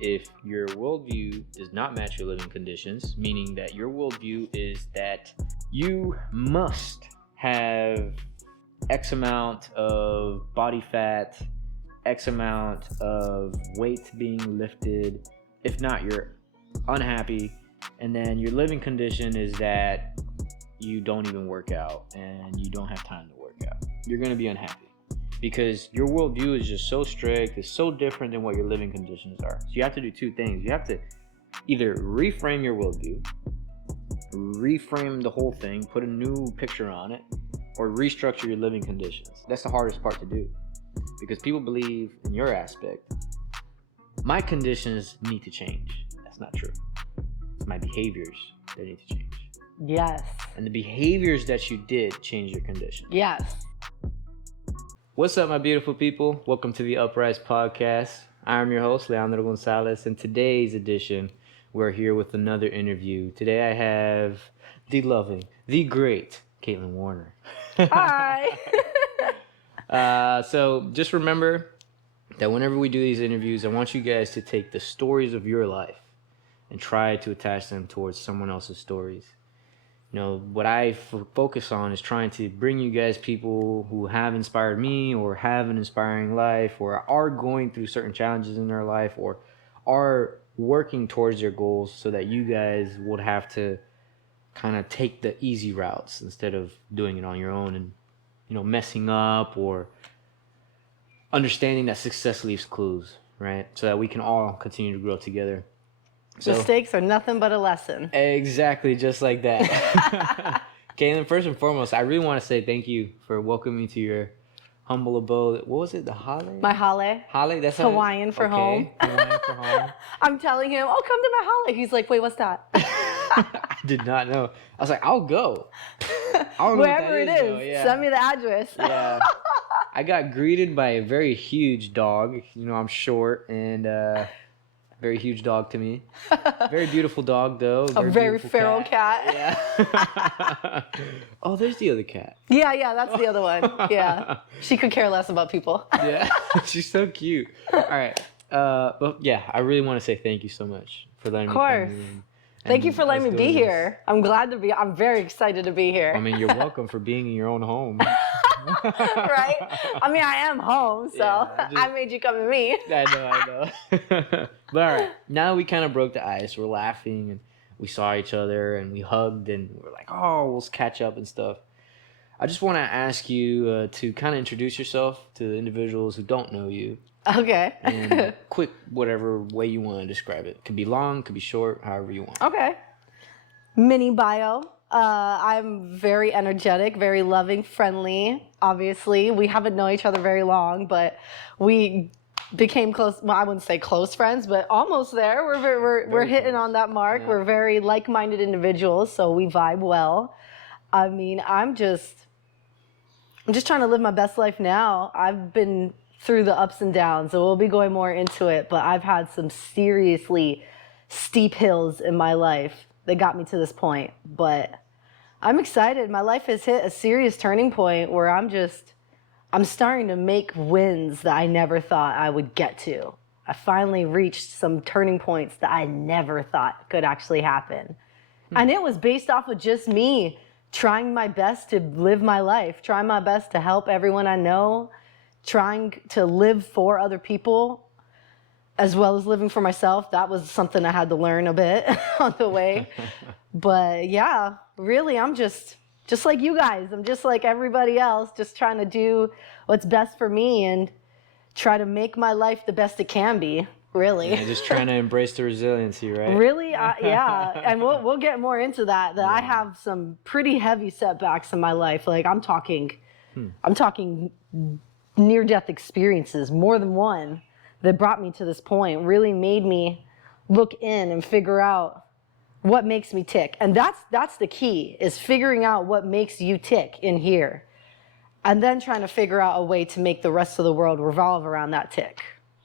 if your worldview does not match your living conditions, meaning that your worldview is that you must have X amount of body fat, X amount of weight being lifted, if not, you're unhappy, and then your living condition is that you don't even work out and you don't have time to work out, you're going to be unhappy. Because your worldview is just so strict, it's so different than what your living conditions are. So you have to do two things. You have to either reframe your worldview, reframe the whole thing, put a new picture on it, or restructure your living conditions. That's the hardest part to do. Because people believe in your aspect, my conditions need to change. That's not true. It's my behaviors that need to change. Yes. And the behaviors that you did change your condition. Yes. What's up, my beautiful people? Welcome to the Uprise Podcast. I'm your host, Leandro Gonzalez. In today's edition, we're here with another interview. Today I have the loving, the great Caitlyn Warner. Hi. So just remember that whenever we do these interviews, I want you guys to take the stories of your life and try to attach them towards someone else's stories. You know, what I focus on is trying to bring you guys people who have inspired me or have an inspiring life or are going through certain challenges in their life or are working towards their goals so that you guys would have to kind of take the easy routes instead of doing it on your own and, you know, messing up or understanding that success leaves clues, right? So that we can all continue to grow together. So, mistakes are nothing but a lesson. Exactly, just like that. Caitlyn, first and foremost, I really want to say thank you for welcoming me to your humble abode. What was it, the Hale? My Hale. Hale? That's Hawaiian for home. Hawaiian for home. I'm telling him, oh, come to my Hale. He's like, wait, what's that? I did not know. I was like, I'll go. I don't know wherever what it though. is, Yeah. send me the address. Yeah. I got greeted by a very huge dog. You know, I'm short and very huge dog to me. Very beautiful dog, though. A very feral cat. Yeah. Oh, there's the other cat. Yeah, that's the other one. Yeah. She could care less about people. Yeah, she's so cute. All right. But yeah, I really want to say thank you so much for letting me come in. Thank you for letting me be here. I'm glad to be. I'm very excited to be here. I mean, you're welcome for being in your own home. Right? I mean, I am home, so yeah, I made you come to me. I know. But all right, now we kind of broke the ice. We're laughing and we saw each other and we hugged and we're like, oh, we'll catch up and stuff. I just want to ask you to kind of introduce yourself to the individuals who don't know you. Okay. And quick, whatever way you want to describe it. Could be long, could be short, however you want. Okay. Mini bio. I'm very energetic, very loving, friendly. Obviously, we haven't known each other very long, but we became close. Well, I wouldn't say close friends, but almost there. We're hitting on that mark. Yeah. We're very like-minded individuals, so we vibe well. I mean, I'm just trying to live my best life now. I've been through the ups and downs, so we'll be going more into it, but I've had some seriously steep hills in my life that got me to this point. But I'm excited. My life has hit a serious turning point where I'm starting to make wins that I never thought I would get to. I finally reached some turning points that I never thought could actually happen. And it was based off of just me trying my best to live my life, trying my best to help everyone I know, trying to live for other people as well as living for myself. That was something I had to learn a bit on the way. But yeah, really, I'm just like you guys. I'm just like everybody else, just trying to do what's best for me and try to make my life the best it can be, really. Yeah, just trying to embrace the resiliency, right? Really, yeah. And we'll get more into that. That I have some pretty heavy setbacks in my life. Like I'm talking near-death experiences, more than one, that brought me to this point, really made me look in and figure out what makes me tick. And that's the key, is figuring out what makes you tick in here. And then trying to figure out a way to make the rest of the world revolve around that tick.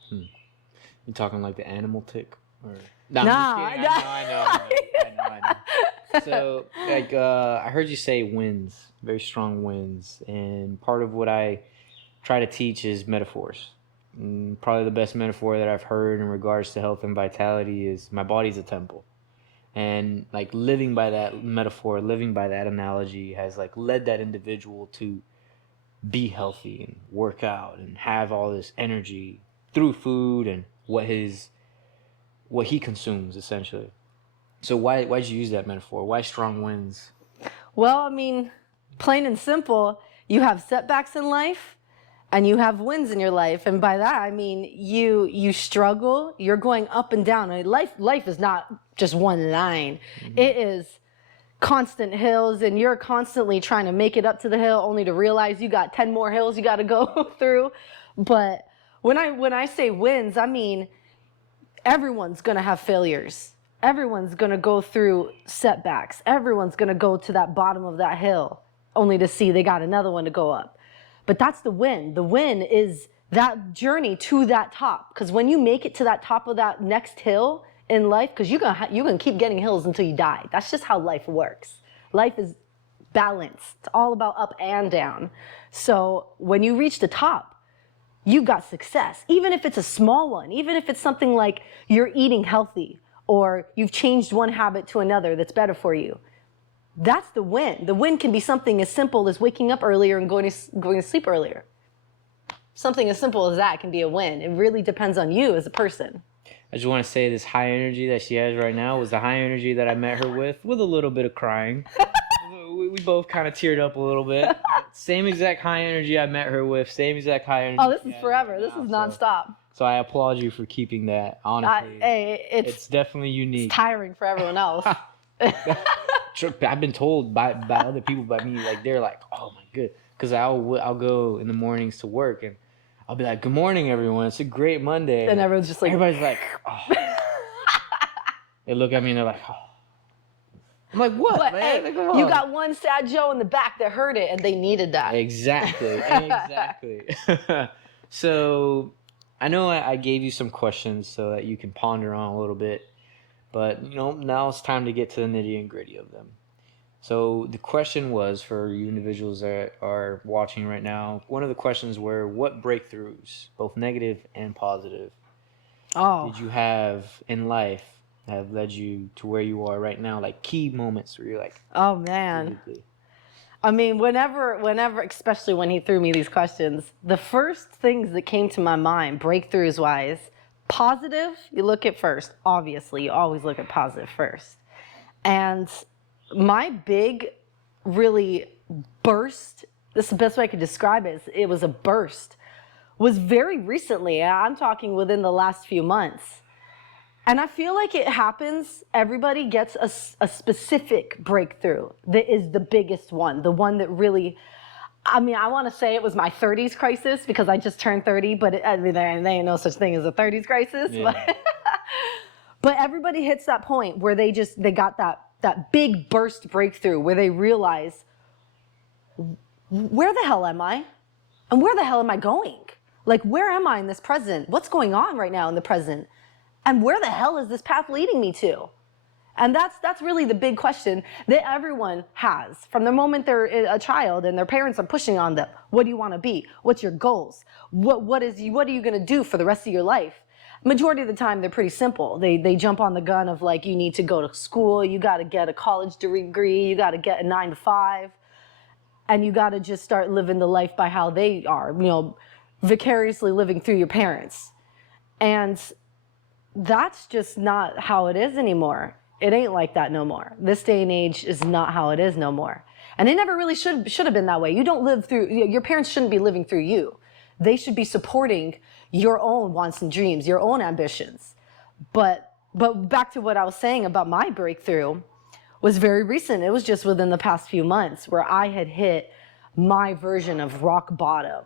You talking like the animal tick? Or... No, I know. So, like, I heard you say wins, very strong wins. And part of what I try to teach is metaphors. Probably the best metaphor that I've heard in regards to health and vitality is my body's a temple. And like living by that metaphor, living by that analogy has like led that individual to be healthy and work out and have all this energy through food and what he consumes essentially. So why'd you use that metaphor? Why strong winds? Well, I mean, plain and simple, you have setbacks in life and you have wins in your life. And by that, I mean, you struggle, you're going up and down. I mean, life is not just one line. Mm-hmm. It is constant hills, and you're constantly trying to make it up to the hill only to realize you got 10 more hills you got to go through. But when I say wins, I mean, everyone's going to have failures. Everyone's going to go through setbacks. Everyone's going to go to that bottom of that hill only to see they got another one to go up. But that's the win. The win is that journey to that top. Because when you make it to that top of that next hill in life, because you're gonna keep getting hills until you die. That's just how life works. Life is balanced. It's all about up and down. So when you reach the top, you got success. Even if it's a small one, even if it's something like you're eating healthy, or you've changed one habit to another that's better for you. That's the win. The win can be something as simple as waking up earlier and going to sleep earlier. Something as simple as that can be a win. It really depends on you as a person. I just want to say this high energy that she has right now was the high energy that I met her with a little bit of crying. We both kind of teared up a little bit. Same exact high energy I met her with. Same exact high energy. Oh, this is forever. This is nonstop. So I applaud you for keeping that. Honestly, it's definitely unique. It's tiring for everyone else. I've been told by other people, by me, like they're like, oh my good, because I'll go in the mornings to work and I'll be like, good morning everyone, it's a great Monday, and everyone's just like, everybody's like, oh. They look at me and they're like, oh. I'm like, what, but, man? Hey, you got one sad Joe in the back that heard it and they needed that. Exactly. So I know I gave you some questions so that you can ponder on a little bit, but now it's time to get to the nitty and gritty of them. So the question was, for you individuals that are watching right now, one of the questions were, what breakthroughs, both negative and positive, did you have in life that have led you to where you are right now? Like key moments where you're like, oh man. I mean, whenever, especially when he threw me these questions, the first things that came to my mind, breakthroughs wise, positive, you look at first. Obviously, you always look at positive first. And my big, really burst, this is the best way I could describe it, it was a burst, was very recently. I'm talking within the last few months. And I feel like it happens, everybody gets a specific breakthrough that is the biggest one, the one that really, I mean, I want to say it was my 30s crisis because I just turned 30, but there ain't no such thing as a 30s crisis. Yeah. But everybody hits that point where they got that big burst breakthrough where they realize, where the hell am I? And where the hell am I going? Like, where am I in this present? What's going on right now in the present? And where the hell is this path leading me to? And that's really the big question that everyone has from the moment they're a child and their parents are pushing on them. What do you want to be? What's your goals? What are you going to do for the rest of your life? Majority of the time, they're pretty simple. They jump on the gun of like, you need to go to school, you got to get a college degree, you got to get a 9-to-5, and you got to just start living the life by how they are, vicariously living through your parents. And that's just not how it is anymore. It ain't like that no more. This day and age is not how it is no more. And it never really should have been that way. You don't live through, your parents shouldn't be living through you. They should be supporting your own wants and dreams, your own ambitions. But back to what I was saying about my breakthrough was very recent. It was just within the past few months where I had hit my version of rock bottom.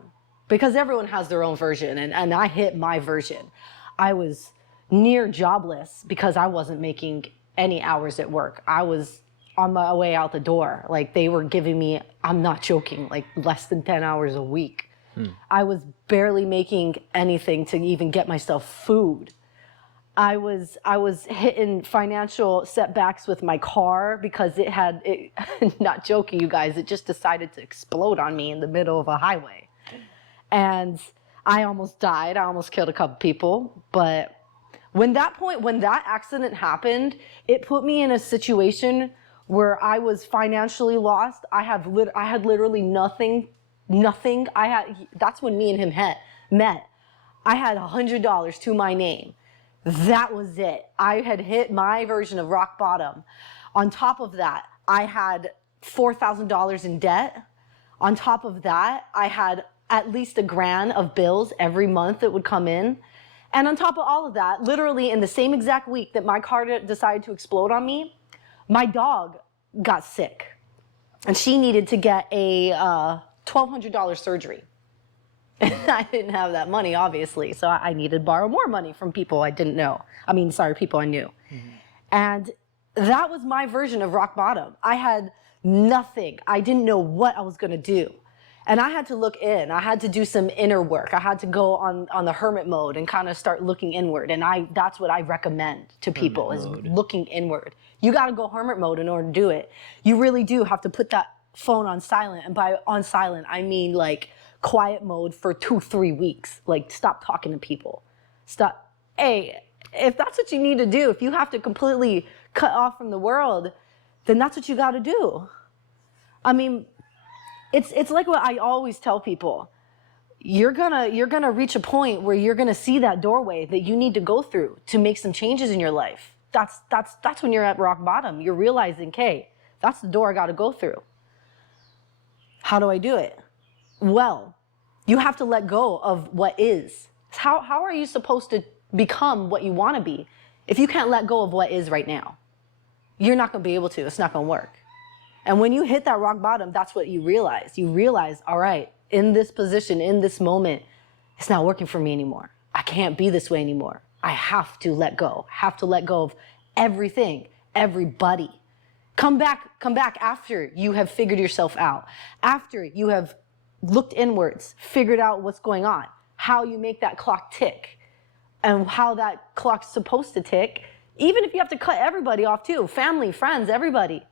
Because everyone has their own version, and I hit my version. I was near jobless because I wasn't making any hours at work. I was on my way out the door. Like, they were giving me, I'm not joking, like less than 10 hours a week. I was barely making anything to even get myself food. I was hitting financial setbacks with my car because it not joking, you guys, it just decided to explode on me in the middle of a highway. And I almost died. I almost killed a couple people. But when that accident happened, it put me in a situation where I was financially lost. I had literally nothing. That's when me and him met. I had $100 to my name. That was it. I had hit my version of rock bottom. On top of that, I had $4,000 in debt. On top of that, I had at least $1,000 of bills every month that would come in. And on top of all of that, literally in the same exact week that my car decided to explode on me, my dog got sick. And she needed to get a $1,200 surgery. I didn't have that money, obviously, so I needed to borrow more money from people I didn't know. People I knew. Mm-hmm. And that was my version of rock bottom. I had nothing. I didn't know what I was going to do. And I had to look in. I had to do some inner work. I had to go on the hermit mode and kind of start looking inward. And that's what I recommend to people is looking inward. You got to go hermit mode in order to do it. You really do have to put that phone on silent. And by on silent, I mean like quiet mode for 2-3 weeks. Like stop talking to people. Stop. Hey, if that's what you need to do, if you have to completely cut off from the world, then that's what you got to do. I mean, it's like what I always tell people. You're gonna reach a point where you're gonna see that doorway that you need to go through to make some changes in your life. That's when you're at rock bottom. You're realizing, okay, that's the door I got to go through. How do I do it? Well, you have to let go of what is. How are you supposed to become what you want to be if you can't let go of what is right now? You're not going to be able to. It's not going to work. And when you hit that rock bottom, that's what you realize. You realize, all right, in this position, in this moment, it's not working for me anymore. I can't be this way anymore. I have to let go. Have to let go of everything, everybody. Come back after you have figured yourself out. After you have looked inwards, figured out what's going on, how you make that clock tick, and how that clock's supposed to tick. Even if you have to cut everybody off too, family, friends, everybody.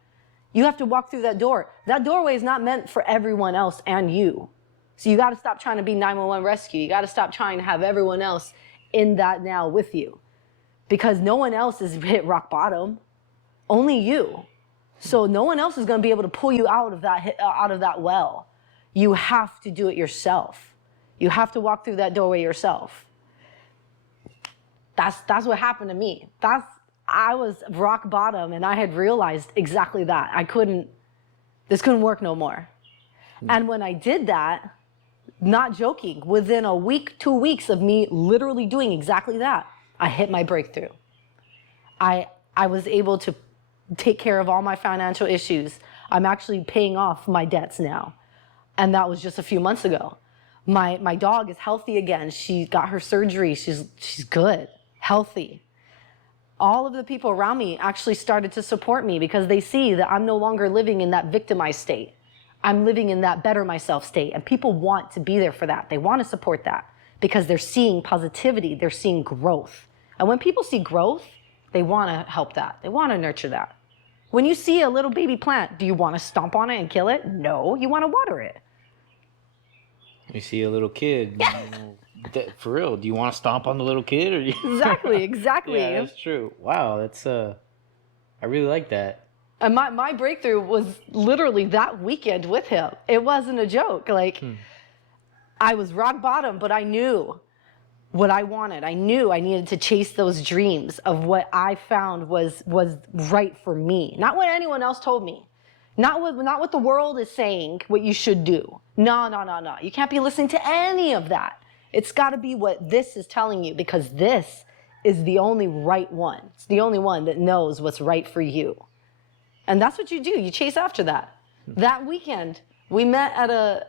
You have to walk through that door. That doorway is not meant for everyone else and you. So you got to stop trying to be 911 rescue. You got to stop trying to have everyone else in that now with you. Because no one else has hit rock bottom. Only you. So no one else is going to be able to pull you out of that well. You have to do it yourself. You have to walk through that doorway yourself. That's what happened to me. I was rock bottom, and I had realized exactly that. This couldn't work no more. And when I did that, not joking, within a week, 2 weeks of me literally doing exactly that, I hit my breakthrough. I was able to take care of all my financial issues. I'm actually paying off my debts now. And that was just a few months ago. My dog is healthy again. She got her surgery. She's good, healthy. All of the people around me actually started to support me because they see that I'm no longer living in that victimized state. I'm living in that better myself state. And people want to be there for that. They want to support that because they're seeing positivity. They're seeing growth. And when people see growth, they want to help that. They want to nurture that. When you see a little baby plant, do you want to stomp on it and kill it? No, you want to water it. You see a little kid, for real, do you want to stomp on the little kid? Or Exactly. Yeah, that's true. Wow, I really like that. And my breakthrough was literally that weekend with him. It wasn't a joke. I was rock bottom, but I knew what I wanted. I knew I needed to chase those dreams of what I found was right for me. Not what anyone else told me. Not what the world is saying, what you should do. No. You can't be listening to any of that. It's got to be what this is telling you because this is the only right one. It's the only one that knows what's right for you. And that's what you do. You chase after that. That weekend, we met at a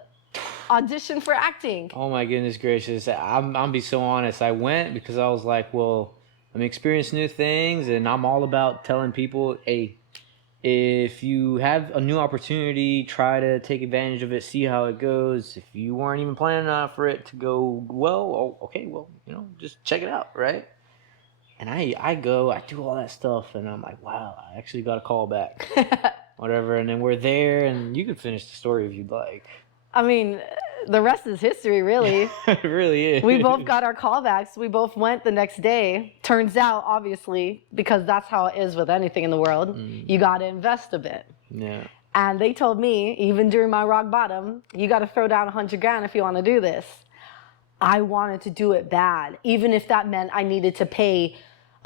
audition for acting. Oh my goodness gracious. I'm be so honest. I went because I was like, well, I'm experiencing new things and I'm all about telling people, hey, if you have a new opportunity, try to take advantage of it, see how it goes. If you weren't even planning on for it to go well, okay, well, just check it out, right? And I go, I do all that stuff, and I'm like, wow, I actually got a call back. Whatever, and then we're there, and you can finish the story if you'd like. I mean, the rest is history, really. It really is. We both got our callbacks. We both went the next day. Turns out, obviously, because that's how it is with anything in the world, you got to invest a bit. Yeah. And they told me, even during my rock bottom, you got to throw down $100,000 if you want to do this. I wanted to do it bad, even if that meant I needed to pay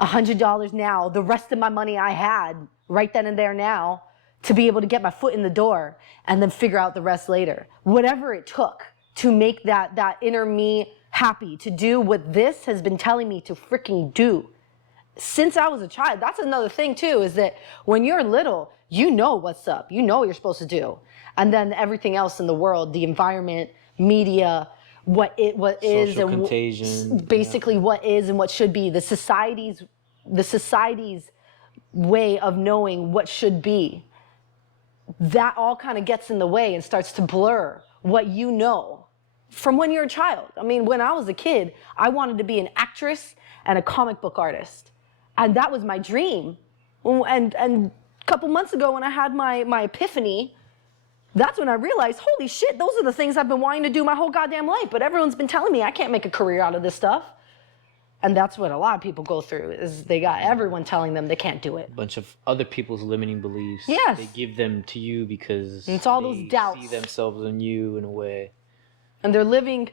$100 now, the rest of my money I had right then and there now, to be able to get my foot in the door and then figure out the rest later. Whatever it took to make that inner me happy, to do what this has been telling me to freaking do since I was a child. That's another thing too, is that when you're little, you know what's up. You know what you're supposed to do. And then everything else in the world, the environment, media, what is social and contagion, basically what is and what should be, the society's way of knowing what should be. That all kind of gets in the way and starts to blur what you know from when you're a child. I mean, when I was a kid, I wanted to be an actress and a comic book artist. And that was my dream. And a couple months ago when I had my epiphany, that's when I realized, holy shit, those are the things I've been wanting to do my whole goddamn life. But everyone's been telling me I can't make a career out of this stuff. And that's what a lot of people go through, is they got everyone telling them they can't do it. A bunch of other people's limiting beliefs. Yes. They give them to you because it's all they those doubts. see themselves in you in a way. And they're living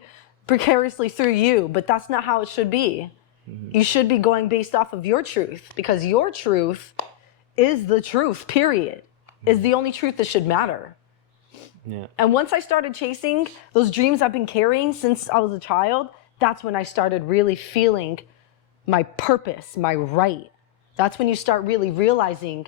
precariously through you, but that's not how it should be. Mm-hmm. You should be going based off of your truth, because your truth is the truth, period. Is the only truth that should matter. Yeah. And once I started chasing those dreams I've been carrying since I was a child, that's when I started really feeling my purpose, my right. That's when you start really realizing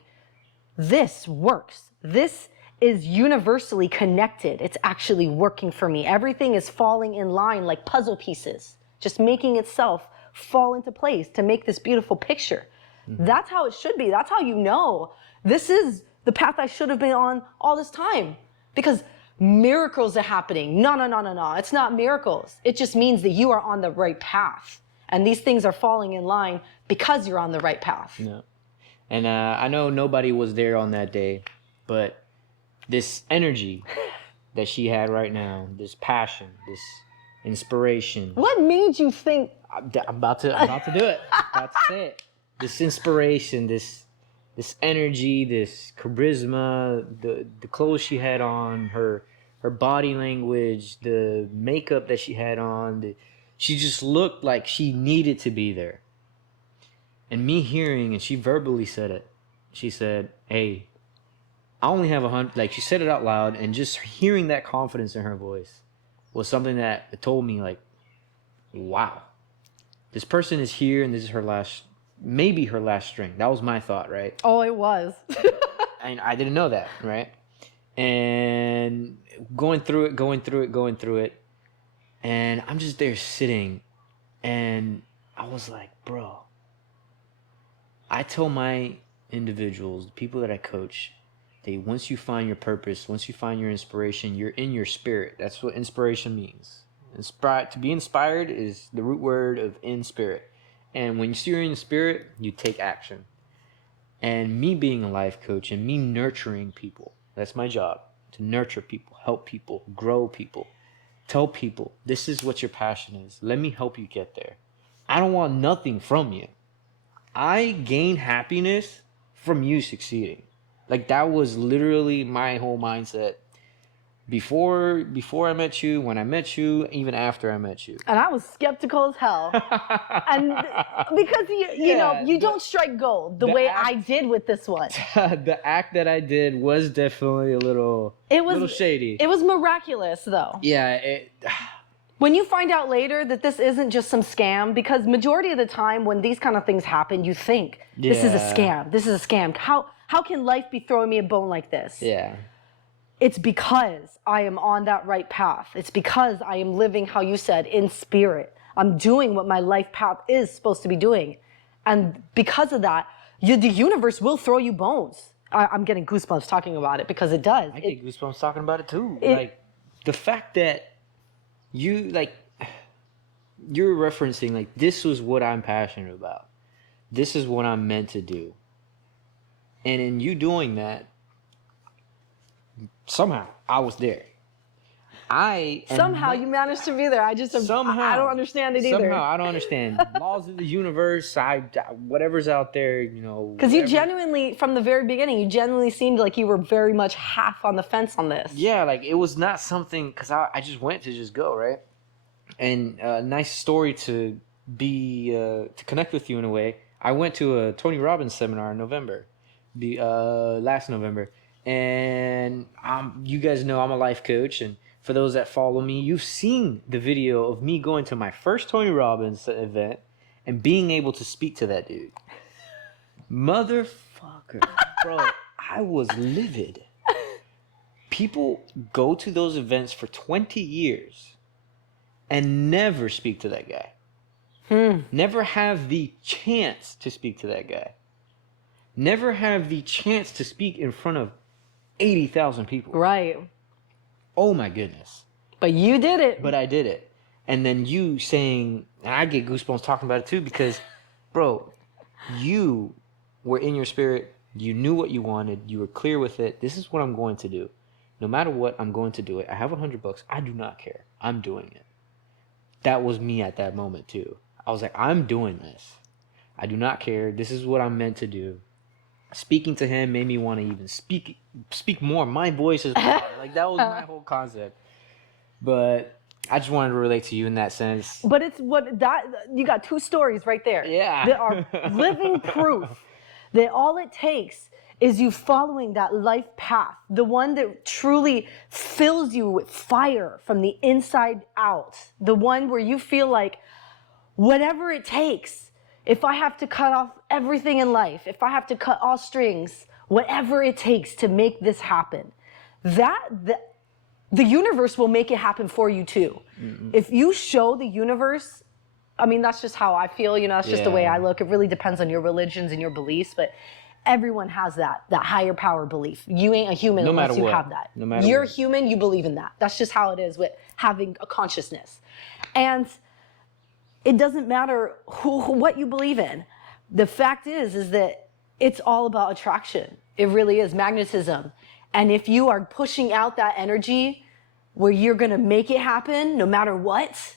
this works. This is universally connected. It's actually working for me. Everything is falling in line like puzzle pieces, just making itself fall into place to make this beautiful picture. Mm-hmm. That's how it should be. That's how you know this is the path I should have been on all this time. Because miracles are happening. No. It's not miracles. It just means that you are on the right path. And these things are falling in line because you're on the right path. Yeah. And I know nobody was there on that day, but this energy that she had right now, this passion, this inspiration. What made you think? I'm about to do it. I'm about to say it. This inspiration, this energy, this charisma, the clothes she had on, her body language, the makeup that she had on, she just looked like she needed to be there. And me hearing, and she verbally said it, she said, hey, I only have 100, like she said it out loud, and just hearing that confidence in her voice was something that told me, like, wow, this person is here and this is her last, maybe her last string. That was my thought, right? Oh, it was. And I didn't know that, right? And going through it, and I'm just there sitting, and I was like, bro, I tell my individuals, the people that I coach, that once you find your purpose, once you find your inspiration, you're in your spirit. That's what inspiration means. To be inspired is the root word of in spirit. And when you're in spirit, you take action. And me being a life coach and me nurturing people, that's my job, to nurture people, help people, grow people, tell people, this is what your passion is. Let me help you get there. I don't want nothing from you. I gain happiness from you succeeding. Like, that was literally my whole mindset. Before I met you, when I met you, even after I met you. And I was skeptical as hell. And because you know, you don't strike gold the way I did with this one. The act that I did was definitely a little shady. It was miraculous though. Yeah, when you find out later that this isn't just some scam, because majority of the time when these kind of things happen, you think this is a scam. This is a scam. How can life be throwing me a bone like this? Yeah. It's because I am on that right path. It's because I am living, how you said, in spirit. I'm doing what my life path is supposed to be doing. And because of that, the universe will throw you bones. I'm getting goosebumps talking about it because it does. I get goosebumps talking about it too. Like, the fact that you're referencing, like, this was what I'm passionate about. This is what I'm meant to do. And in you doing that, somehow I was there. Somehow you managed to be there. I don't understand it either. Somehow I don't understand laws of the universe. Whatever's out there, Because you genuinely, from the very beginning, you genuinely seemed like you were very much half on the fence on this. Yeah, like it was not something, because I just went to just go, right? And a nice story to connect with you in a way. I went to a Tony Robbins seminar in November, last November, and you guys know I'm a life coach, and for those that follow me, you've seen the video of me going to my first Tony Robbins event and being able to speak to that dude. Motherfucker, bro, I was livid. People go to those events for 20 years and never speak to that guy. Never have the chance to speak to that guy. Never have the chance to speak in front of 80,000 people. Right. Oh my goodness. But you did it. But I did it. And then you saying, and I get goosebumps talking about it too, because, bro, you were in your spirit. You knew what you wanted. You were clear with it. This is what I'm going to do. No matter what, I'm going to do it. I have $100. I do not care. I'm doing it. That was me at that moment too. I was like, I'm doing this. I do not care. This is what I'm meant to do. Speaking to him made me want to even speak more. My voice is like, that was my whole concept. But I just wanted to relate to you in that sense. But you got two stories right there. Yeah. That are living proof that all it takes is you following that life path, the one that truly fills you with fire from the inside out, the one where you feel like whatever it takes, if I have to cut off everything in life, if I have to cut all strings, whatever it takes to make this happen, the universe will make it happen for you too. Mm-hmm. If you show the universe, I mean, that's just how I feel, that's just the way I look. It really depends on your religions and your beliefs, but everyone has that higher power belief. You ain't a human unless you have that. No matter You're what. human, you believe in that. That's just how it is with having a consciousness. And it doesn't matter what you believe in. The fact is that it's all about attraction. It really is magnetism. And if you are pushing out that energy where you're going to make it happen no matter what,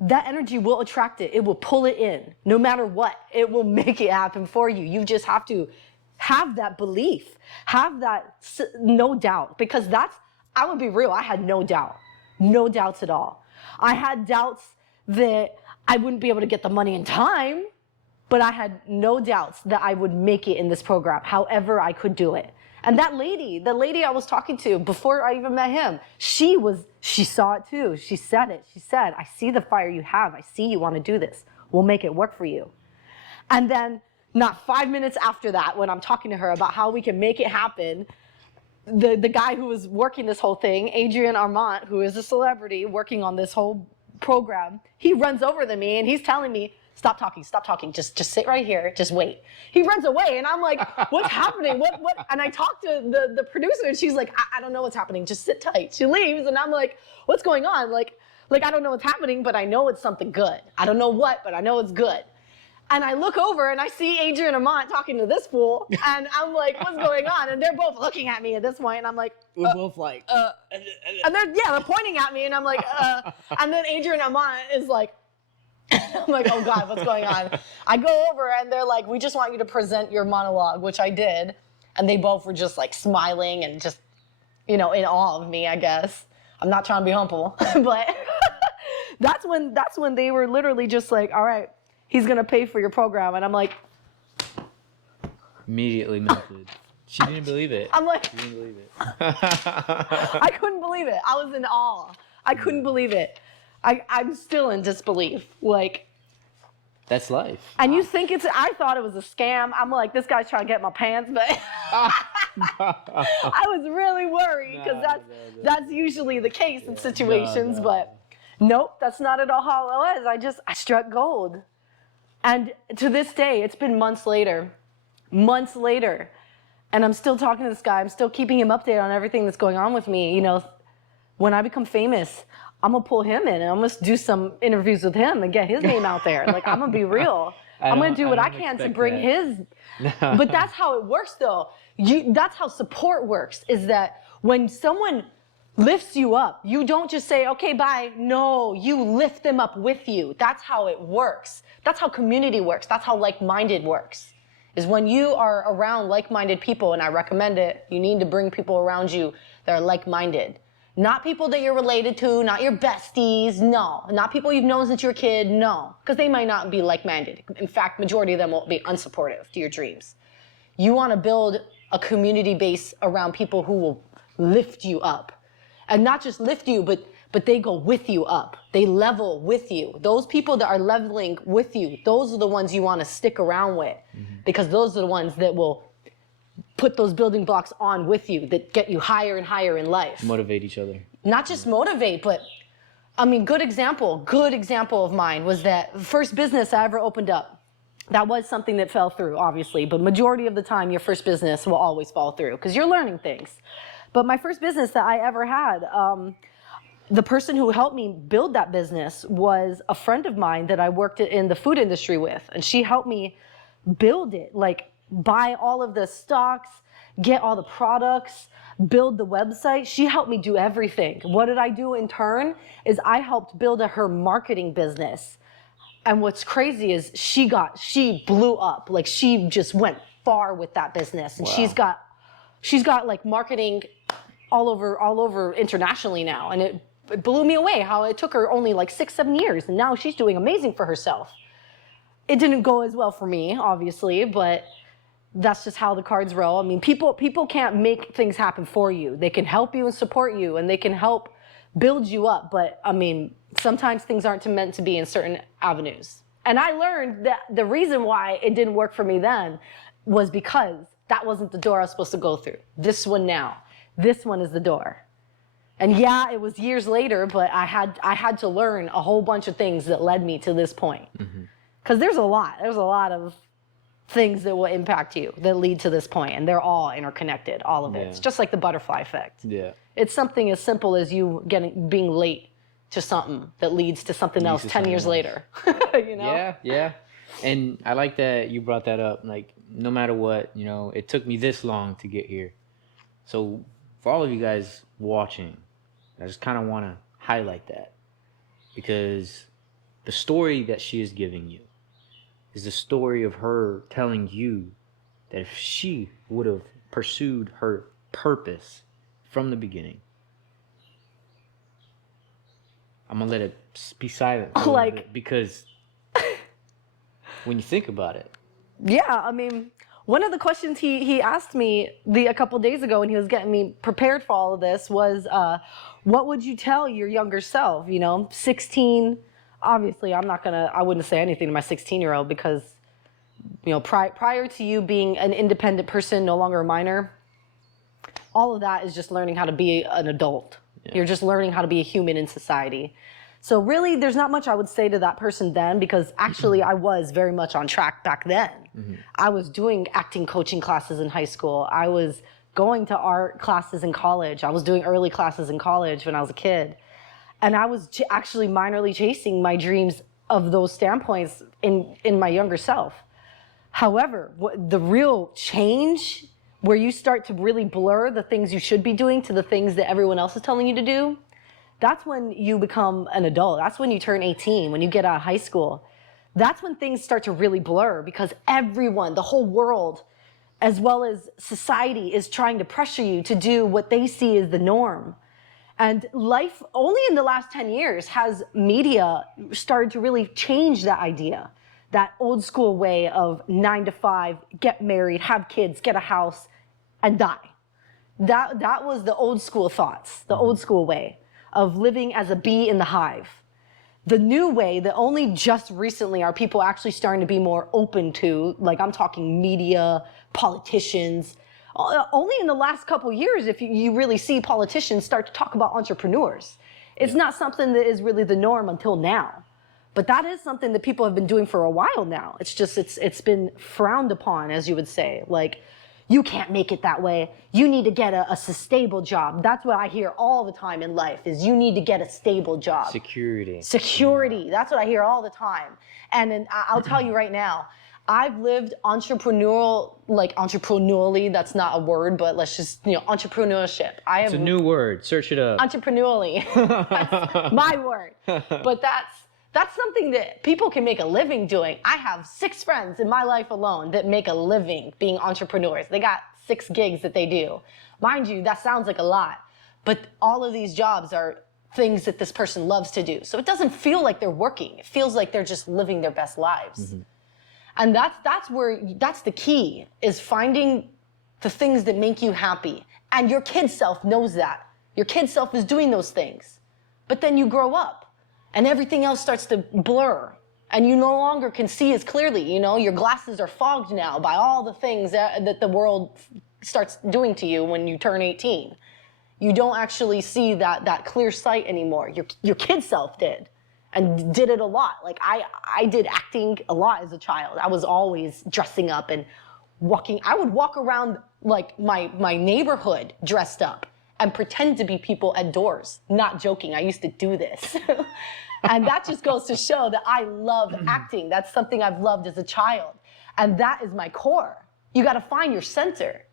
that energy will attract it. It will pull it in. No matter what, it will make it happen for you. You just have to have that belief, have that no doubt, because I would be real, I had no doubt. No doubts at all. I had doubts that I wouldn't be able to get the money in time, but I had no doubts that I would make it in this program, however I could do it. And the lady I was talking to before I even met him, she saw it too. She said it. She said, I see the fire you have. I see you want to do this. We'll make it work for you. And then not 5 minutes after that, when I'm talking to her about how we can make it happen, the guy who was working this whole thing, Adrian Armand, who is a celebrity working on this whole program, he runs over to me and he's telling me, stop talking, just sit right here, just wait. He runs away and I'm like, what's happening? What? And I talked to the producer and she's like, I don't know what's happening, just sit tight. She leaves and I'm like, what's going on? Like I don't know what's happening, but I know it's something good. I don't know what, but I know it's good. And I look over and I see Adrian Armand talking to this fool and I'm like, what's going on? And they're both looking at me at this point and I'm like, we're both like, and they're pointing at me and I'm like, and then Adrian Armand is like, I'm like, oh God, what's going on? I go over and they're like, we just want you to present your monologue, which I did. And they both were just like smiling and just, in awe of me, I guess. I'm not trying to be humble, but that's when they were literally just like, all right, he's going to pay for your program. And I'm like, immediately melted. She didn't believe it. I'm like, she didn't believe it. I couldn't believe it. I was in awe. I couldn't believe it. I'm still in disbelief. Like, that's life. And you think I thought it was a scam. I'm like, this guy's trying to get my pants, but I was really worried because that's usually the case in situations, but nope, that's not at all how it was. I struck gold. And to this day, it's been months later, and I'm still talking to this guy. I'm still keeping him updated on everything that's going on with me. When I become famous, I'm going to pull him in and I'm going to do some interviews with him and get his name out there. Like, I'm going to be real. I'm going to do what I can to bring his. But that's how it works, though. That's how support works, is that when someone lifts you up. You don't just say, okay, bye. No, you lift them up with you. That's how it works. That's how community works. That's how like-minded works. Is when you are around like-minded people, and I recommend it, you need to bring people around you that are like-minded. Not people that you're related to, not your besties, no. Not people you've known since you were a kid, no. Because they might not be like-minded. In fact, majority of them will be unsupportive to your dreams. You want to build a community base around people who will lift you up. And not just lift you, but they go with you up. They level with you. Those people that are leveling with you, those are the ones you want to stick around with. Because those are the ones that will put those building blocks on with you, that get you higher and higher in life. Motivate each other. Not just motivate, but I mean, good example of mine was that first business I ever opened up. That was something that fell through, obviously, but majority of the time your first business will always fall through because you're learning things. But my first business that I ever had, the person who helped me build that business was a friend of mine that I worked in the food industry with, and she helped me build it, like buy all of the stocks, get all the products, build the website. She helped me do everything. What did I do in turn is I helped build her marketing business. And what's crazy is she blew up. Like she just went far with that business. And Wow. she's got like marketing all over internationally now. And it blew me away how it took her only like 6-7 years. And now she's doing amazing for herself. It didn't go as well for me, obviously, but that's just how the cards roll. I mean, people can't make things happen for you. They can help you and support you, and they can help build you up. But I mean, sometimes things aren't meant to be in certain avenues. And I learned that the reason why it didn't work for me then was because that wasn't the door I was supposed to go through. This one now. This one is the door. And yeah, it was years later, but I had to learn a whole bunch of things that led me to this point. Because there's a lot of things that will impact you that lead to this point, and they're all interconnected, all of it. Yeah. It's just like the butterfly effect. Yeah. It's something as simple as you being late to something that leads to something else 10 years later. You know? Yeah, yeah. And I like that you brought that up. Like, no matter what, you know, it took me this long to get here. So for all of you guys watching, I just kind of want to highlight that, because the story that she is giving you is the story of her telling you that if she would have pursued her purpose from the beginning, I'm gonna let it be silent for a little Like- bit, because when you think about it, Yeah, I mean, one of the questions he asked me a couple days ago when he was getting me prepared for all of this was, what would you tell your younger self? You know, 16. Obviously, I wouldn't say anything to my 16-year-old because, you know, prior to you being an independent person, no longer a minor, all of that is just learning how to be an adult. Yeah. You're just learning how to be a human in society. So really, there's not much I would say to that person then, because actually I was very much on track back then. I was doing acting coaching classes in high school. I was going to art classes in college. I was doing early classes in college when I was a kid. And I was actually minorly chasing my dreams of those standpoints in my younger self. However, the real change, where you start to really blur the things you should be doing to the things that everyone else is telling you to do, that's when you become an adult. That's when you turn 18, when you get out of high school. That's when things start to really blur, because everyone, the whole world, as well as society, is trying to pressure you to do what they see as the norm. And life, only in the last 10 years has media started to really change that idea. That old school way of 9 to 5, get married, have kids, get a house, and die. That was the old school thoughts, the old school way of living as a bee in the hive. The new way that only just recently are people actually starting to be more open to, like I'm talking media, politicians. Only in the last couple years, if you really see politicians start to talk about entrepreneurs. It's not something that is really the norm until now. But that is something that people have been doing for a while now. It's just, it's been frowned upon, as you would say. Like, you can't make it that way. You need to get a stable job. That's what I hear all the time in life, is you need to get a stable job. security. Security. That's what I hear all the time. And I'll tell you right now, I've lived entrepreneurially, that's not a word, but let's just, entrepreneurship. It's a new word. Search it up. Entrepreneurially. That's my word. But that's something that people can make a living doing. I have 6 friends in my life alone that make a living being entrepreneurs. They got 6 gigs that they do. Mind you, that sounds like a lot, but all of these jobs are things that this person loves to do. So it doesn't feel like they're working. It feels like they're just living their best lives. Mm-hmm. And that's the key, is finding the things that make you happy. And your kid self knows that. Your kid self is doing those things. But then you grow up and everything else starts to blur and you no longer can see as clearly. Your glasses are fogged now by all the things that the world starts doing to you when you turn 18. You don't actually see that clear sight anymore. Your kid self did. And did it a lot. Like I did acting a lot as a child. I was always dressing up and walking. I would walk around like my neighborhood dressed up and pretend to be people at doors. Not joking, I used to do this. And that just goes to show that I love acting. That's something I've loved as a child. And that is my core. You gotta find your center.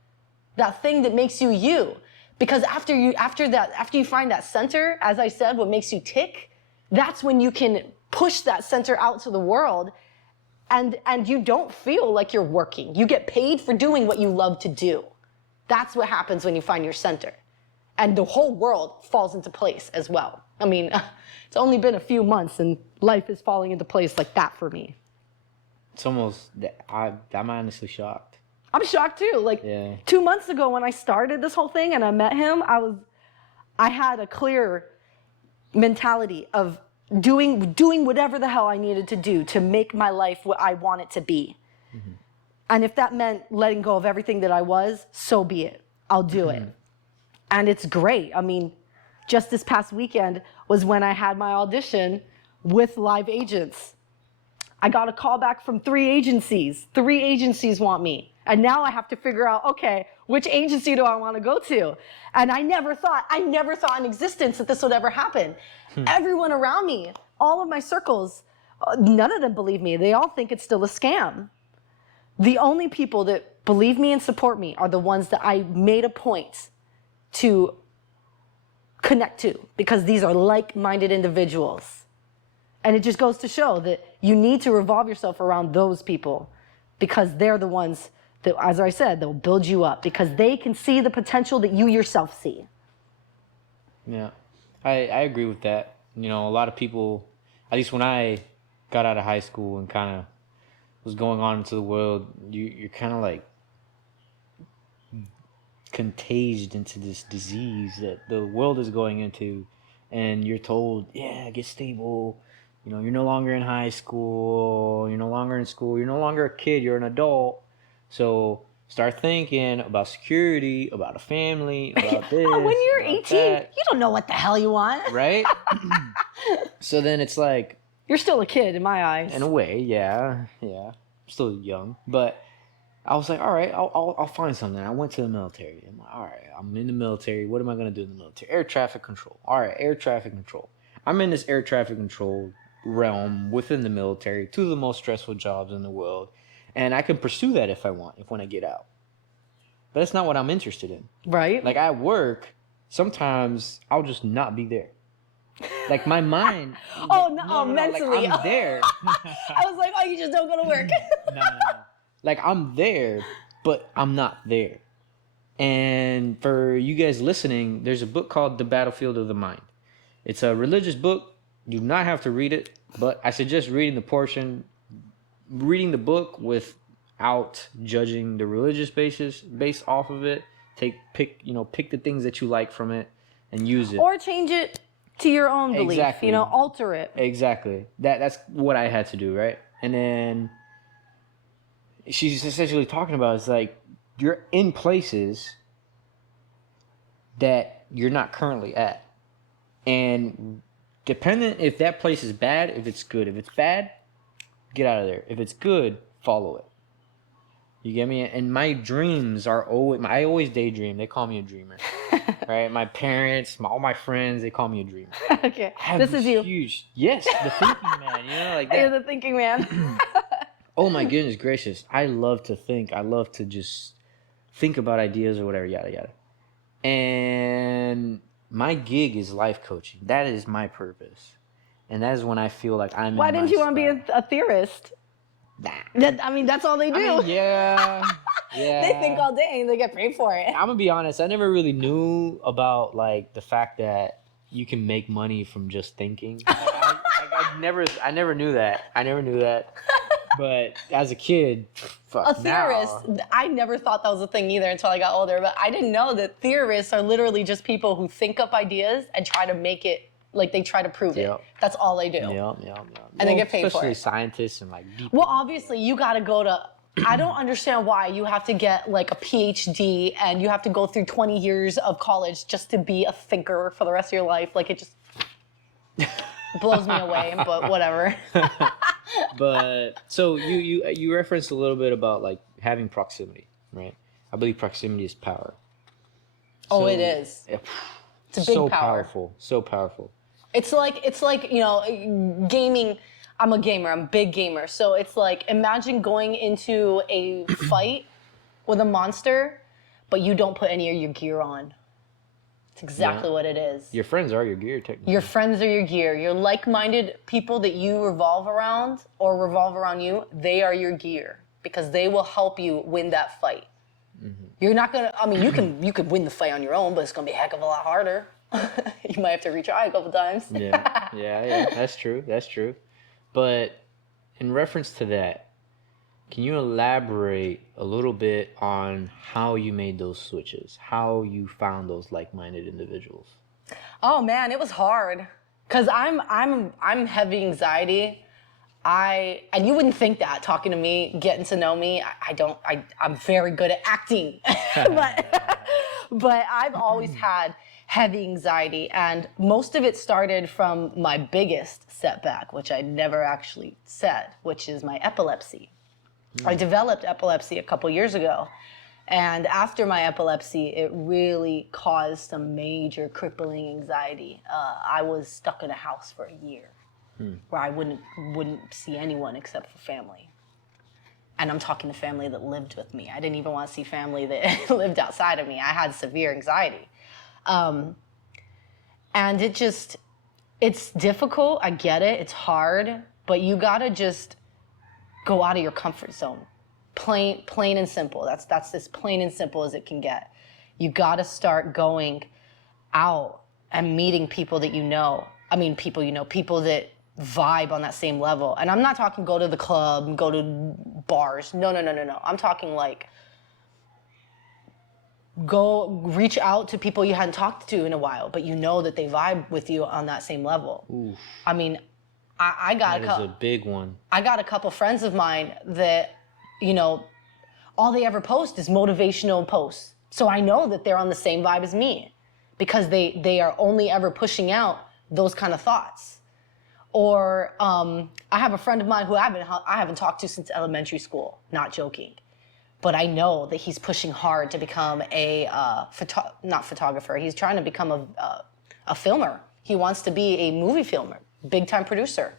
That thing that makes you you. Because after you find that center, as I said, what makes you tick, that's when you can push that center out to the world and you don't feel like you're working. You get paid for doing what you love to do. That's what happens when you find your center. And the whole world falls into place as well. I mean, it's only been a few months and life is falling into place like that for me. It's almost, I'm honestly shocked. I'm shocked too. Like 2 months ago when I started this whole thing and I met him, I had a clear mentality of doing whatever the hell I needed to do to make my life what I want it to be. Mm-hmm. And if that meant letting go of everything that I was, so be it. I'll do it. And it's great. I mean, just this past weekend was when I had my audition with live agents. I got a call back from 3 agencies. 3 agencies want me. And now I have to figure out, okay, which agency do I want to go to? And I never thought in existence that this would ever happen. Everyone around me, all of my circles, none of them believe me. They all think it's still a scam. The only people that believe me and support me are the ones that I made a point to connect to, because these are like-minded individuals. And it just goes to show that you need to revolve yourself around those people, because they're the ones that, as I said, they'll build you up because they can see the potential that you yourself see. Yeah, I agree with that. A lot of people, at least when I got out of high school and kind of was going on into the world, you're kind of like contaged into this disease that the world is going into, and you're told, yeah, get stable. You're no longer in high school. You're no longer in school. You're no longer a kid. You're an adult. So start thinking about security, about a family, about this. Oh, when you're 18, you don't know what the hell you want. Right? So then it's like... You're still a kid in my eyes. In a way, yeah. I'm still young. But I was like, all right, I'll find something. I went to the military. I'm like, all right, I'm in the military. What am I going to do in the military? Air traffic control. All right, air traffic control. I'm in this air traffic control realm within the military, 2 of the most stressful jobs in the world. And I can pursue that if I want, when I get out. But that's not what I'm interested in. Right. Like at work, sometimes I'll just not be there. Like my mind. Mentally. Like I'm there. I was like, you just don't go to work. No. Like I'm there, but I'm not there. And for you guys listening, there's a book called The Battlefield of the Mind. It's a religious book. You do not have to read it, but I suggest reading the book without judging the religious basis based off of it. Pick the things that you like from it and use it, or change it to your own belief. Exactly. Alter it. Exactly. That's what I had to do, right? And then she's essentially talking about, it's like you're in places that you're not currently at, and dependent if that place is bad, if it's good, if it's bad, get out of there. If it's good, follow it. You get me? And my dreams are always... I always daydream. They call me a dreamer. Right? My parents, all my friends, they call me a dreamer. Okay. This is you. Huge... Yes, the thinking man. Like that. You're the thinking man. Oh my goodness gracious. I love to think. I love to just think about ideas or whatever, yada yada. And my gig is life coaching. That is my purpose. And that is when I feel like I'm Why in didn't my you want to be spot. a theorist? Nah. I mean, that's all they do. I mean, yeah. Yeah. They think all day and they get paid for it. I'm gonna be honest, I never really knew about like the fact that you can make money from just thinking. I never knew that. I never knew that. But as a kid, fuck, A theorist, now. I never thought that was a thing either until I got older, but I didn't know that theorists are literally just people who think up ideas and try to make it, like they try to prove it. That's all they do. Yep. And they get paid for especially it. scientists and like deep. Well, obviously, you got to go to, I don't understand why you have to get like a PhD and you have to go through 20 years of college just to be a thinker for the rest of your life. Like, it just blows me away, but whatever. But so you referenced a little bit about like having proximity, right? I believe proximity is power. Oh, So, it is. It's a big so power. powerful, so powerful. It's like, you know, gaming. I'm a gamer. I'm a big gamer. So it's like, imagine going into a fight with a monster, but you don't put any of your gear on. It's exactly what it is. Your friends are your gear, technically. Your friends are your gear. Your like-minded people that you revolve around or revolve around you, they are your gear because they will help you win that fight. Mm-hmm. You're not gonna. I mean, you could win the fight on your own, but it's gonna be a heck of a lot harder. You might have to retry a couple times. Yeah. That's true. But in reference to that, can you elaborate a little bit on how you made those switches? How you found those like-minded individuals? Oh man, it was hard. Cause I'm heavy anxiety. And you wouldn't think that talking to me, getting to know me. I'm very good at acting, but I've always had heavy anxiety, and most of it started from my biggest setback, which I never actually said, which is my epilepsy. I developed epilepsy a couple years ago, and after my epilepsy, it really caused some major crippling anxiety. I was stuck in a house for a year, where I wouldn't see anyone except for family. And I'm talking the family that lived with me. I didn't even want to see family that lived outside of me. I had severe anxiety. And it's difficult. I get it. It's hard, but you gotta just go out of your comfort zone. Plain and simple. That's as plain and simple as it can get. You gotta start going out and meeting people that you know. I mean, people that vibe on that same level. And I'm not talking go to the club and go to bars. No. I'm talking like go reach out to people you hadn't talked to in a while, but you know that they vibe with you on that same level. Oof. I mean, I got that is a big one. I got a couple friends of mine that, you know, all they ever post is motivational posts. So I know that they're on the same vibe as me because they are only ever pushing out those kind of thoughts. Or I have a friend of mine who I haven't talked to since elementary school, not joking. But I know that he's pushing hard to become not photographer. He's trying to become a filmer. He wants to be a movie filmer, big time producer.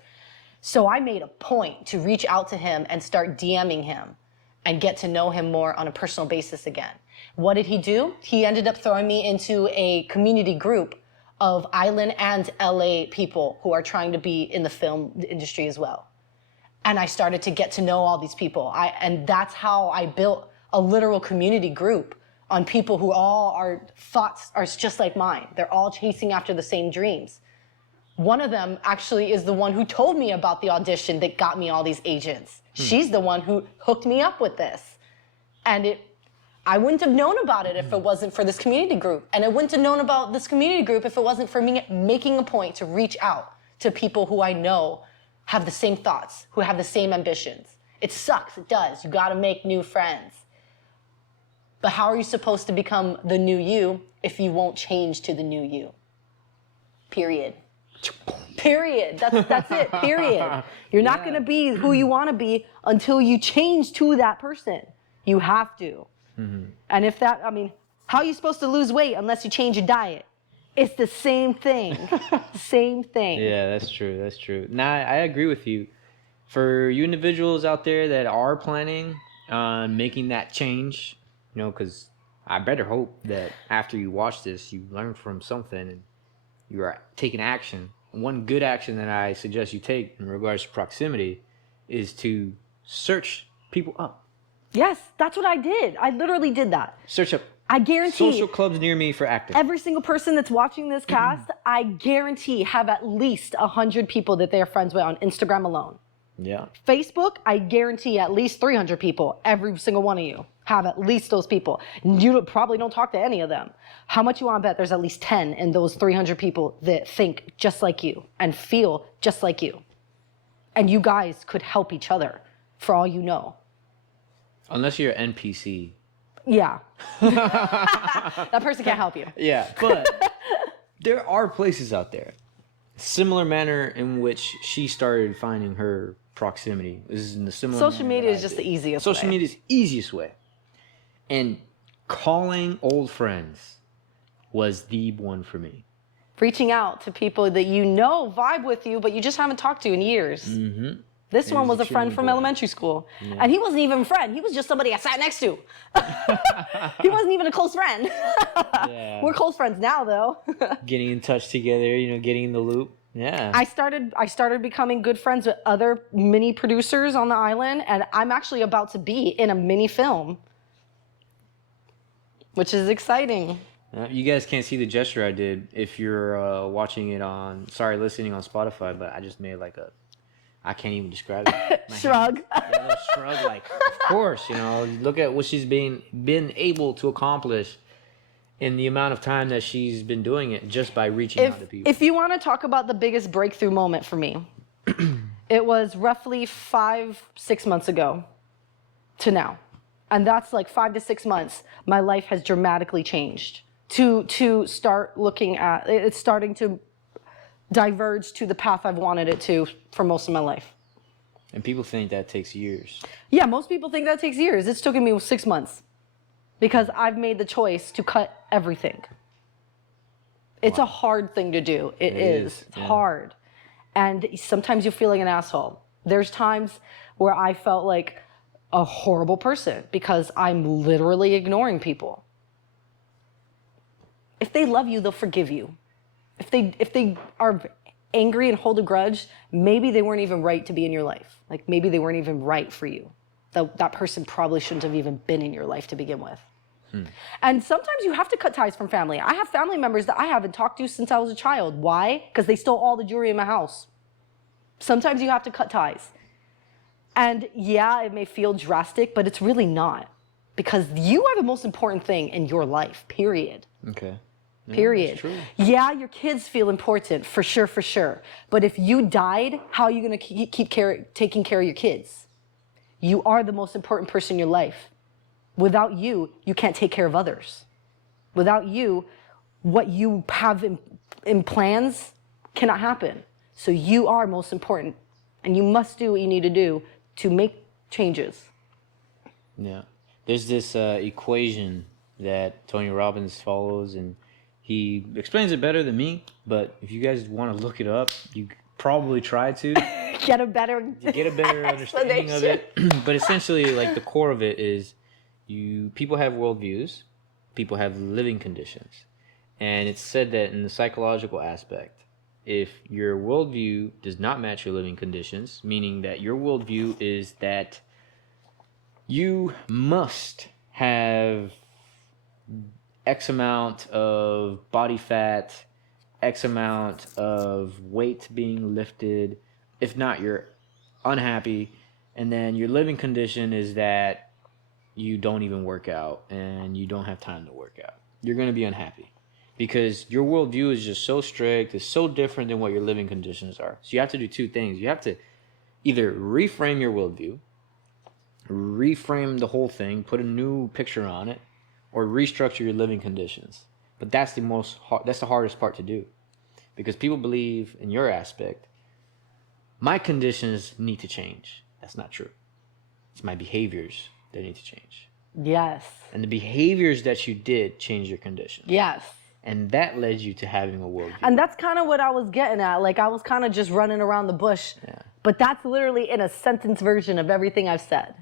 So I made a point to reach out to him and start DMing him and get to know him more on a personal basis again. What did he do? He ended up throwing me into a community group of island and LA people who are trying to be in the film industry as well. And I started to get to know all these people. And that's how I built a literal community group on people who all our thoughts are just like mine. They're all chasing after the same dreams. One of them actually is the one who told me about the audition that got me all these agents. She's the one who hooked me up with this. And I wouldn't have known about it if it wasn't for this community group. And I wouldn't have known about this community group if it wasn't for me making a point to reach out to people who I know have the same thoughts, who have the same ambitions. It sucks, it does. You gotta make new friends. But how are you supposed to become the new you if you won't change to the new you? Period. That's it, period. You're not gonna be who you wanna be until you change to that person. You have to. Mm-hmm. And how are you supposed to lose weight unless you change your diet? It's the same thing. Same thing. Yeah, that's true. Nah, I agree with you. For you individuals out there that are planning on making that change, you know, because I better hope that after you watch this, you learn from something and you are taking action. One good action that I suggest you take in regards to proximity is to search people up. Yes, that's what I did. I literally did that. Search up. I guarantee Social clubs near me for active. every single person that's watching this cast, I guarantee have at least 100 people that they're friends with on Instagram alone. Yeah. Facebook, I guarantee at least 300 people. Every single one of you have at least those people. You probably don't talk to any of them. How much you want to bet there's at least 10 in those 300 people that think just like you and feel just like you. And you guys could help each other for all you know. Unless you're an NPC. Yeah. That person can't help you. Yeah, but there are places out there. Similar manner in which she started finding her proximity. This is in the similar Social manner media that is I just did. the easiest way. Social media is the easiest way. And calling old friends was the one for me. Reaching out to people that you know vibe with you, but you just haven't talked to in years. Mm-hmm. This one is was a extremely friend from important. elementary school. Yeah. And he wasn't even a friend. He was just somebody I sat next to. He wasn't even a close friend. Yeah. We're close friends now, though. Getting in touch together, you know, getting in the loop. Yeah. I started becoming good friends with other mini producers on the island, and I'm actually about to be in a mini film, which is exciting. You guys can't see the gesture I did if you're listening on Spotify, but I just made like a, I can't even describe it. Shrug. Yeah, a little shrug, like, of course, you know, look at what she's been able to accomplish in the amount of time that she's been doing it just by reaching out to people. If you want to talk about the biggest breakthrough moment for me, it was roughly 5-6 months ago to now. And that's like 5 to 6 months. My life has dramatically changed to start looking at, it's starting to diverge to the path I've wanted it to for most of my life. And people think that takes years. Yeah, most people think that takes years. It's taken me 6 months because I've made the choice to cut everything. It's a hard thing to do. It is. It's hard. And sometimes you feel like an asshole. There's times where I felt like a horrible person because I'm literally ignoring people. If they love you, they'll forgive you. If they are angry and hold a grudge, maybe they weren't even right to be in your life. Like maybe they weren't even right for you. That person probably shouldn't have even been in your life to begin with. And sometimes you have to cut ties from family. I have family members that I haven't talked to since I was a child. Why? Because they stole all the jewelry in my house. Sometimes you have to cut ties. And yeah, it may feel drastic, but it's really not. Because you are the most important thing in your life, period. Okay. Yeah, Period. that's true. Yeah, your kids feel important, for sure. But if you died, how are you going to keep taking care of your kids? You are the most important person in your life. Without you, you can't take care of others. Without you, what you have in plans cannot happen. So you are most important. And you must do what you need to do to make changes. Yeah. There's this equation that Tony Robbins follows, and he explains it better than me, but if you guys want to look it up, you probably try to. Get a better understanding of it. But essentially, like, the core of it is people have worldviews, people have living conditions. And it's said that in the psychological aspect, if your worldview does not match your living conditions, meaning that your worldview is that you must have X amount of body fat, X amount of weight being lifted, if not, you're unhappy. And then your living condition is that you don't even work out and you don't have time to work out. You're going to be unhappy because your worldview is just so strict. It's so different than what your living conditions are. So you have to do two things. You have to either reframe your worldview, reframe the whole thing, put a new picture on it, or restructure your living conditions. But that's the hardest part to do, because people believe in your aspect, my conditions need to change. That's not true. It's my behaviors that need to change. Yes. And the behaviors that you did change your conditions. Yes. And that led you to having a worldview. And that's kind of what I was getting at. Like, I was kind of just running around the bush. Yeah. But that's literally in a sentence version of everything I've said.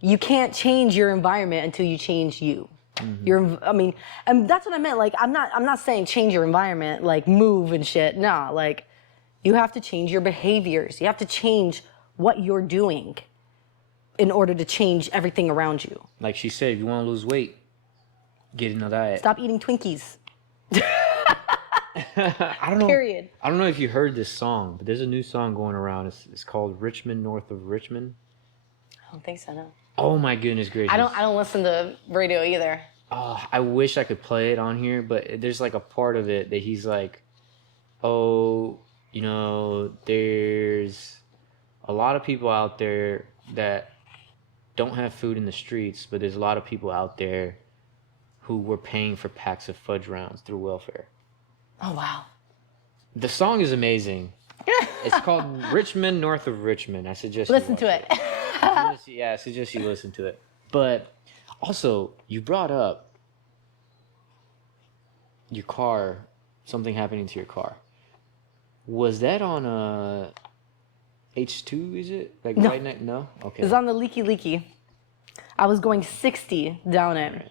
You can't change your environment until you change you. And that's what I meant. Like, I'm not saying change your environment, like move and shit. Nah, like, you have to change your behaviors. You have to change what you're doing in order to change everything around you. Like she said, if you want to lose weight, get in a diet. Stop eating Twinkies. I don't know. Period. I don't know if you heard this song, but there's a new song going around. It's called Richmond North of Richmond. I don't think so, no. Oh my goodness gracious. I don't listen to radio either. Oh, I wish I could play it on here, but there's like a part of it that he's like, oh, you know, there's a lot of people out there that don't have food in the streets, but there's a lot of people out there who were paying for packs of fudge rounds through welfare. Oh, wow. The song is amazing. It's called Richmond North of Richmond. I suggest Listen to it. I suggest you listen to it. But also, you brought up your car, something happening to your car. Was that on a H2, is it? Like no. Right next? No? Okay. It was on the leaky. I was going 60 down it. Right.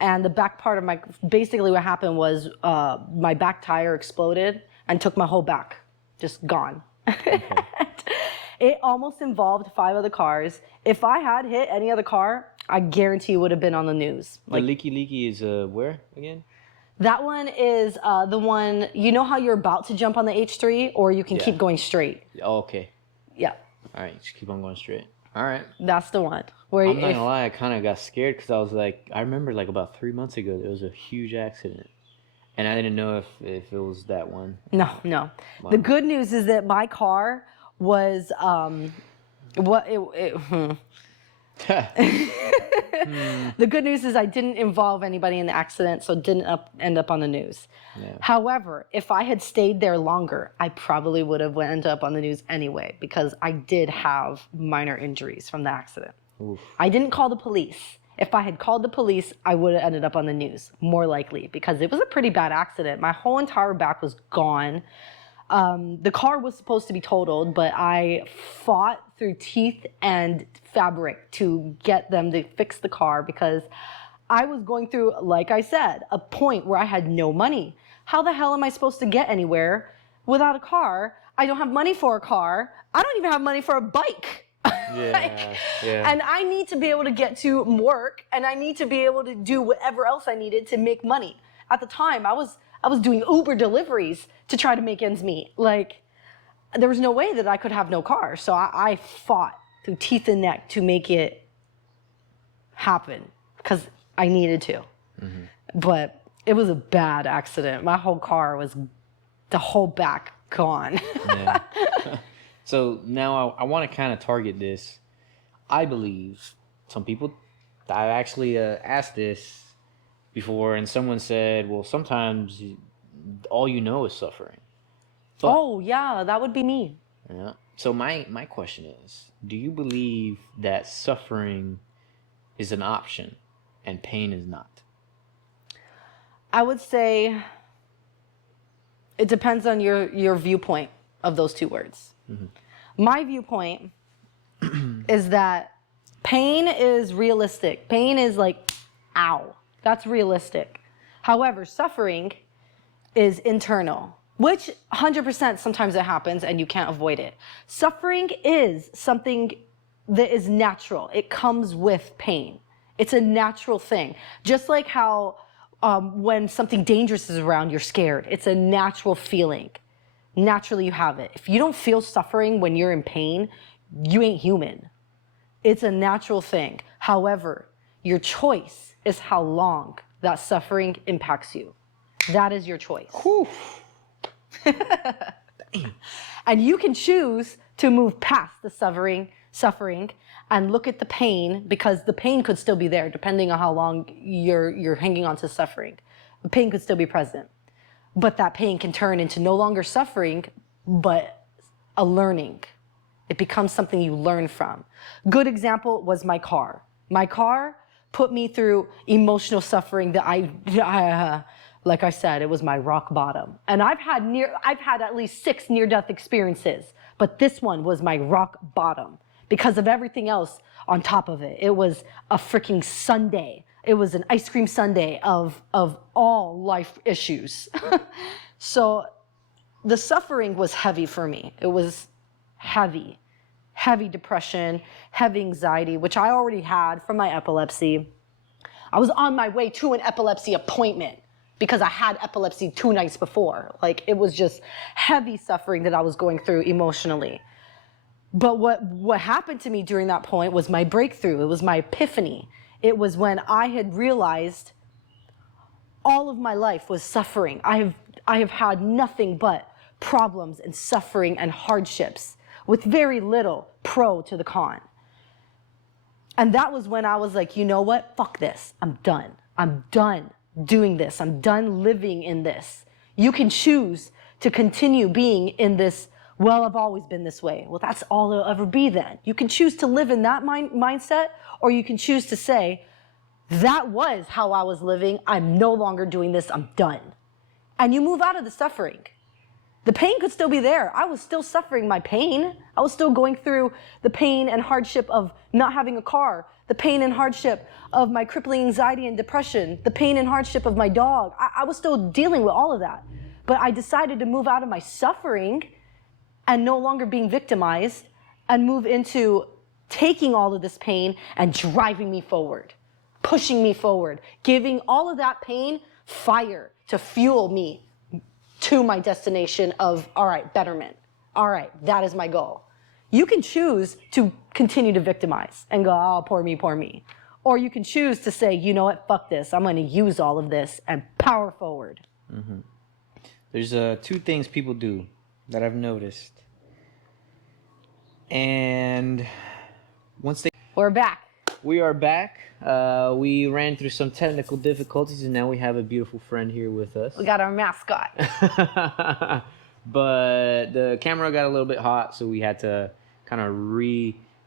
And the back part of basically what happened was my back tire exploded and took my whole back. Just gone. Okay. It almost involved 5 other cars. If I had hit any other car, I guarantee it would have been on the news. The leaky is where again? That one is the one, you know how you're about to jump on the H3 or you can keep going straight? Oh, okay. Yeah. All right, just keep on going straight. All right. That's the one. I'm not gonna lie, I kind of got scared because I was like, I remember like about 3 months ago, there was a huge accident. And I didn't know if it was that one. No. Wow. The good news is that my car was, The good news is I didn't involve anybody in the accident, so it didn't end up on the news. Yeah. However, if I had stayed there longer, I probably would have ended up on the news anyway, because I did have minor injuries from the accident. Oof. I didn't call the police. If I had called the police, I would have ended up on the news, more likely, because it was a pretty bad accident. My whole entire back was gone. The car was supposed to be totaled, but I fought through teeth and fabric to get them to fix the car because I was going through, like I said, a point where I had no money. How the hell am I supposed to get anywhere without a car? I don't have money for a car. I don't even have money for a bike. Yeah. And I need to be able to get to work, and I need to be able to do whatever else I needed to make money. At the time, I was doing Uber deliveries to try to make ends meet. Like, there was no way that I could have no car. So I fought through teeth and neck to make it happen because I needed to. Mm-hmm. But it was a bad accident. My whole car was, the whole back gone. Yeah. So now I want to kind of target this. I believe some people, I actually asked this before, and someone said, well, sometimes all you know is suffering. But, oh, yeah, that would be me. Yeah. So my question is, do you believe that suffering is an option and pain is not? I would say it depends on your viewpoint of those two words. Mm-hmm. My viewpoint is that pain is realistic. Pain is like, ow. That's realistic. However, suffering is internal, which 100% sometimes it happens and you can't avoid it. Suffering is something that is natural. It comes with pain. It's a natural thing. Just like how when something dangerous is around, you're scared. It's a natural feeling. Naturally, you have it. If you don't feel suffering when you're in pain, you ain't human. It's a natural thing. However, your choice is how long that suffering impacts you. That is your choice. And you can choose to move past the suffering and look at the pain, because the pain could still be there depending on how long you're hanging on to suffering. The pain could still be present. But that pain can turn into no longer suffering, but a learning. It becomes something you learn from. Good example was my car. My car put me through emotional suffering that like I said, it was my rock bottom. And I've had at least 6 near-death experiences, but this one was my rock bottom because of everything else on top of it. It was a freaking sundae. It was an ice cream sundae of all life issues. So the suffering was heavy for me. It was heavy depression, heavy anxiety, which I already had from my epilepsy. I was on my way to an epilepsy appointment because I had epilepsy 2 nights before. Like, it was just heavy suffering that I was going through emotionally. But what happened to me during that point was my breakthrough. It was my epiphany. It was when I had realized all of my life was suffering. I have had nothing but problems and suffering and hardships with very little pro to the con. And that was when I was like, you know what? Fuck this. I'm done. I'm done doing this. I'm done living in this. You can choose to continue being in this, well, I've always been this way. Well, that's all it'll ever be then. You can choose to live in that mindset, or you can choose to say, that was how I was living. I'm no longer doing this. I'm done. And you move out of the suffering. The pain could still be there. I was still suffering my pain. I was still going through the pain and hardship of not having a car, the pain and hardship of my crippling anxiety and depression, the pain and hardship of my dog. I was still dealing with all of that. But I decided to move out of my suffering and no longer being victimized and move into taking all of this pain and driving me forward, pushing me forward, giving all of that pain fire to fuel me to my destination of, all right, betterment. All right, that is my goal. You can choose to continue to victimize and go, oh, poor me, poor me. Or you can choose to say, you know what, fuck this. I'm going to use all of this and power forward. Mm-hmm. There's 2 things people do that I've noticed. And once they... We're back. We are back. We ran through some technical difficulties, and now we have a beautiful friend here with us. We got our mascot. But the camera got a little bit hot, so we had to kind of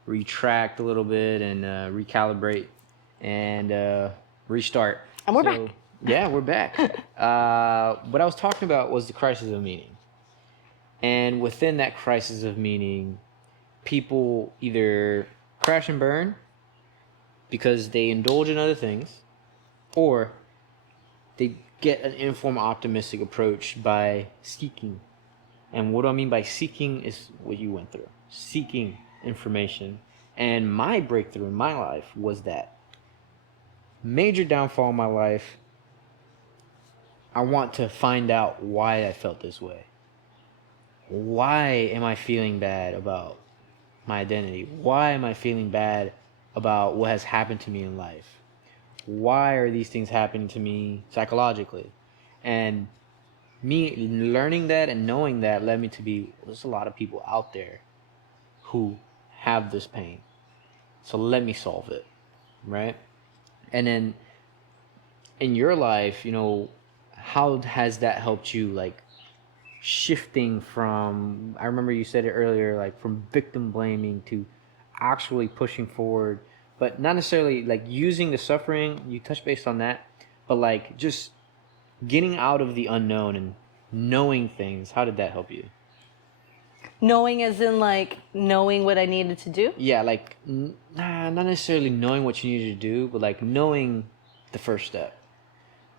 retract a little bit and recalibrate and restart. And we're back. Yeah, we're back. What I was talking about was the crisis of meaning. And within that crisis of meaning, people either crash and burn because they indulge in other things, or they get an informed optimistic approach by seeking. And what do I mean by seeking is what you went through. Seeking information. And my breakthrough in my life was that major downfall in my life. I want to find out why I felt this way. Why am I feeling bad about my identity? Why am I feeling bad about what has happened to me in life? Why are these things happening to me psychologically? And me learning that and knowing that led me to be, there's a lot of people out there who have this pain. So let me solve it, right? And then in your life, you know, how has that helped you, like, shifting from, I remember you said it earlier, like from victim blaming to actually pushing forward, but not necessarily like using the suffering, you touched base on that, but like just getting out of the unknown and knowing things. How did that help you? Knowing as in like knowing what I needed to do? Yeah, like not necessarily knowing what you needed to do, but like knowing the first step.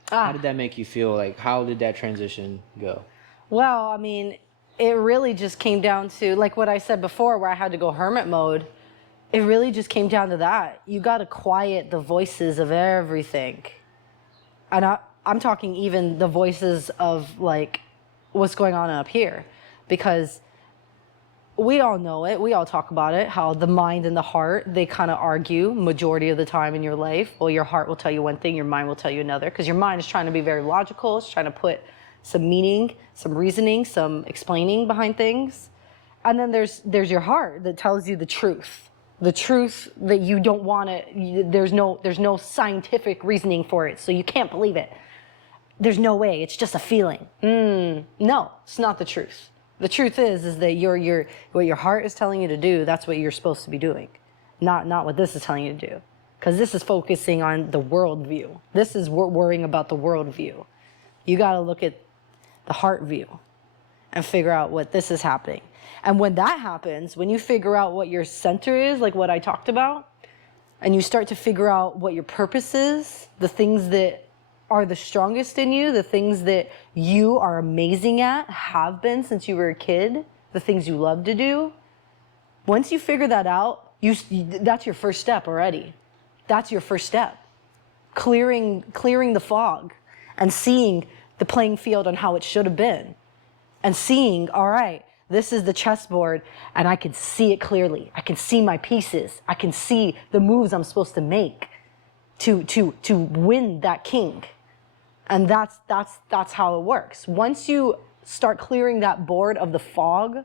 How did that make you feel? Like, how did that transition go? Well, I mean, it really just came down to, like what I said before, where I had to go hermit mode. It really just came down to that. You got to quiet the voices of everything. And I'm talking even the voices of, like, what's going on up here. Because we all know it. We all talk about it, how the mind and the heart, they kind of argue majority of the time in your life. Well, your heart will tell you one thing, your mind will tell you another. Because your mind is trying to be very logical. It's trying to put some meaning, some reasoning, some explaining behind things. And then there's your heart that tells you the truth. The truth that you don't want to, there's no scientific reasoning for it, so you can't believe it. There's no way, it's just a feeling. No, it's not the truth. The truth is that what your heart is telling you to do, that's what you're supposed to be doing. Not what this is telling you to do. Because this is focusing on the worldview. This is worrying about the worldview. You got to look at the heart view and figure out what this is happening. And when that happens, when you figure out what your center is, like what I talked about, and you start to figure out what your purpose is, the things that are the strongest in you, the things that you are amazing at, have been since you were a kid, the things you love to do. Once you figure that out, that's your first step already. That's your first step. Clearing the fog and seeing the playing field on how it should have been. And seeing, all right, this is the chessboard, and I can see it clearly. I can see my pieces. I can see the moves I'm supposed to make to win that king. And that's how it works. Once you start clearing that board of the fog,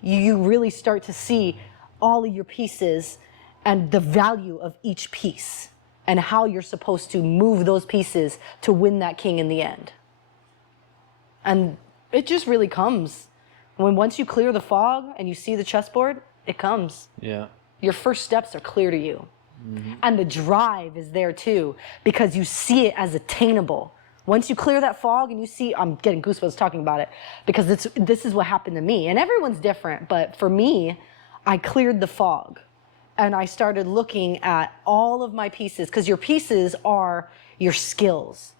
you really start to see all of your pieces and the value of each piece and how you're supposed to move those pieces to win that king in the end. And it just really comes. Once you clear the fog and you see the chessboard, it comes. Yeah. Your first steps are clear to you. Mm-hmm. And the drive is there too, because you see it as attainable. Once you clear that fog and you see, I'm getting goosebumps talking about it, because this is what happened to me. And everyone's different, but for me, I cleared the fog. And I started looking at all of my pieces, because your pieces are your skills,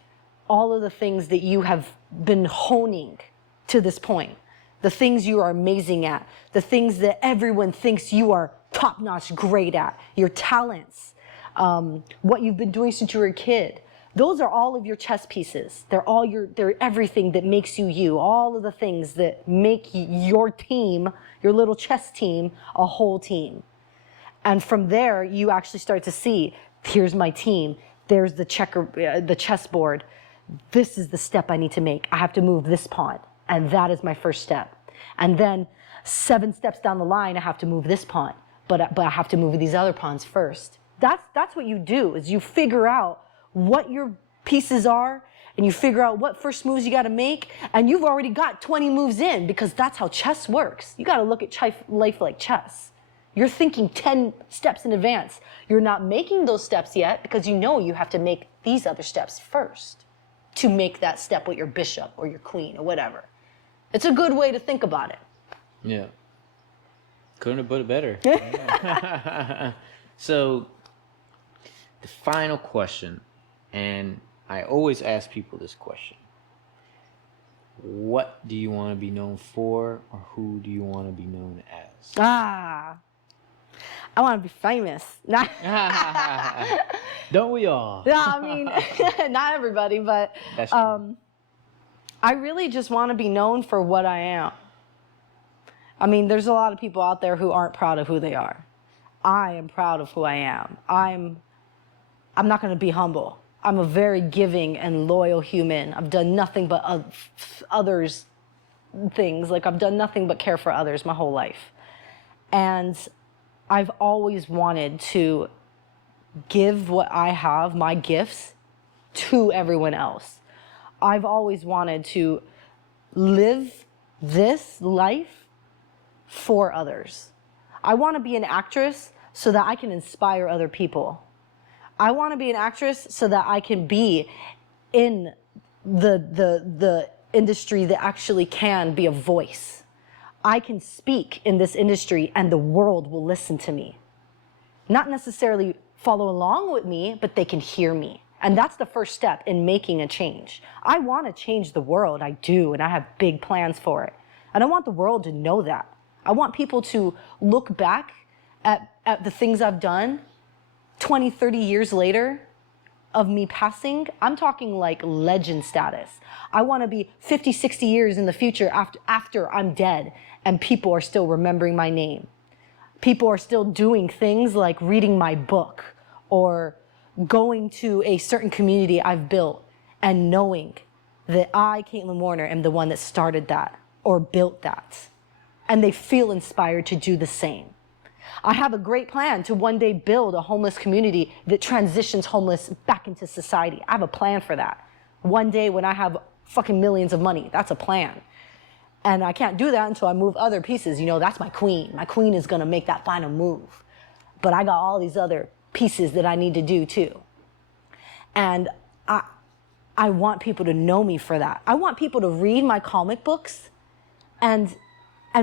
all of the things that you have been honing to this point, the things you are amazing at, the things that everyone thinks you are top-notch great at, your talents, what you've been doing since you were a kid. Those are all of your chess pieces. They're everything that makes you you, all of the things that make your team, your little chess team, a whole team. And from there, you actually start to see, here's my team, there's the chessboard. This is the step I need to make. I have to move this pawn, and that is my first step. And then 7 steps down the line, I have to move this pawn, but I have to move these other pawns first. That's what you do, is you figure out what your pieces are, and you figure out what first moves you got to make, and you've already got 20 moves in, because that's how chess works. You got to look at life like chess. You're thinking 10 steps in advance. You're not making those steps yet, because you know you have to make these other steps first to make that step with your bishop or your queen or whatever. It's a good way to think about it. Yeah. Couldn't have put it better. So, the final question, and I always ask people this question. What do you want to be known for, or who do you want to be known as? I want to be famous. Don't we all? Yeah, I mean, not everybody, but That's true. I really just want to be known for what I am. I mean, there's a lot of people out there who aren't proud of who they are. I am proud of who I am. I'm not going to be humble. I'm a very giving and loyal human. I've done nothing but others things. Like, I've done nothing but care for others my whole life. And I've always wanted to give what I have, my gifts, to everyone else. I've always wanted to live this life for others. I want to be an actress so that I can inspire other people. I want to be an actress so that I can be in the industry that actually can be a voice. I can speak in this industry and the world will listen to me. Not necessarily follow along with me, but they can hear me. And that's the first step in making a change. I want to change the world, I do, and I have big plans for it. And I want the world to know that. I want people to look back at the things I've done 20, 30 years later of me passing. I'm talking like legend status. I want to be 50, 60 years in the future after I'm dead and people are still remembering my name. People are still doing things like reading my book or going to a certain community I've built and knowing that I, Caitlyn Warner, am the one that started that or built that. And they feel inspired to do the same. I have a great plan to one day build a homeless community that transitions homeless back into society. I have a plan for that. One day when I have fucking millions of money, that's a plan. And I can't do that until I move other pieces. You know, that's my queen. My queen is gonna make that final move. But I got all these other pieces that I need to do too. And I want people to know me for that. I want people to read my comic books and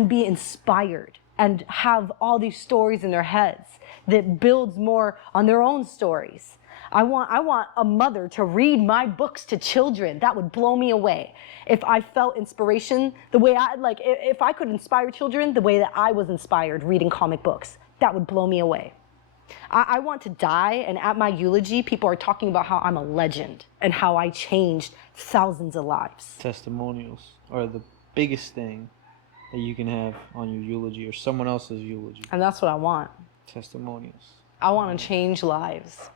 be inspired and have all these stories in their heads that builds more on their own stories. I want a mother to read my books to children. That would blow me away. If I felt inspiration the way if I could inspire children the way that I was inspired reading comic books, that would blow me away. I want to die, and at my eulogy, people are talking about how I'm a legend and how I changed thousands of lives. Testimonials are the biggest thing that you can have on your eulogy or someone else's eulogy. And that's what I want. Testimonials. I want to change lives.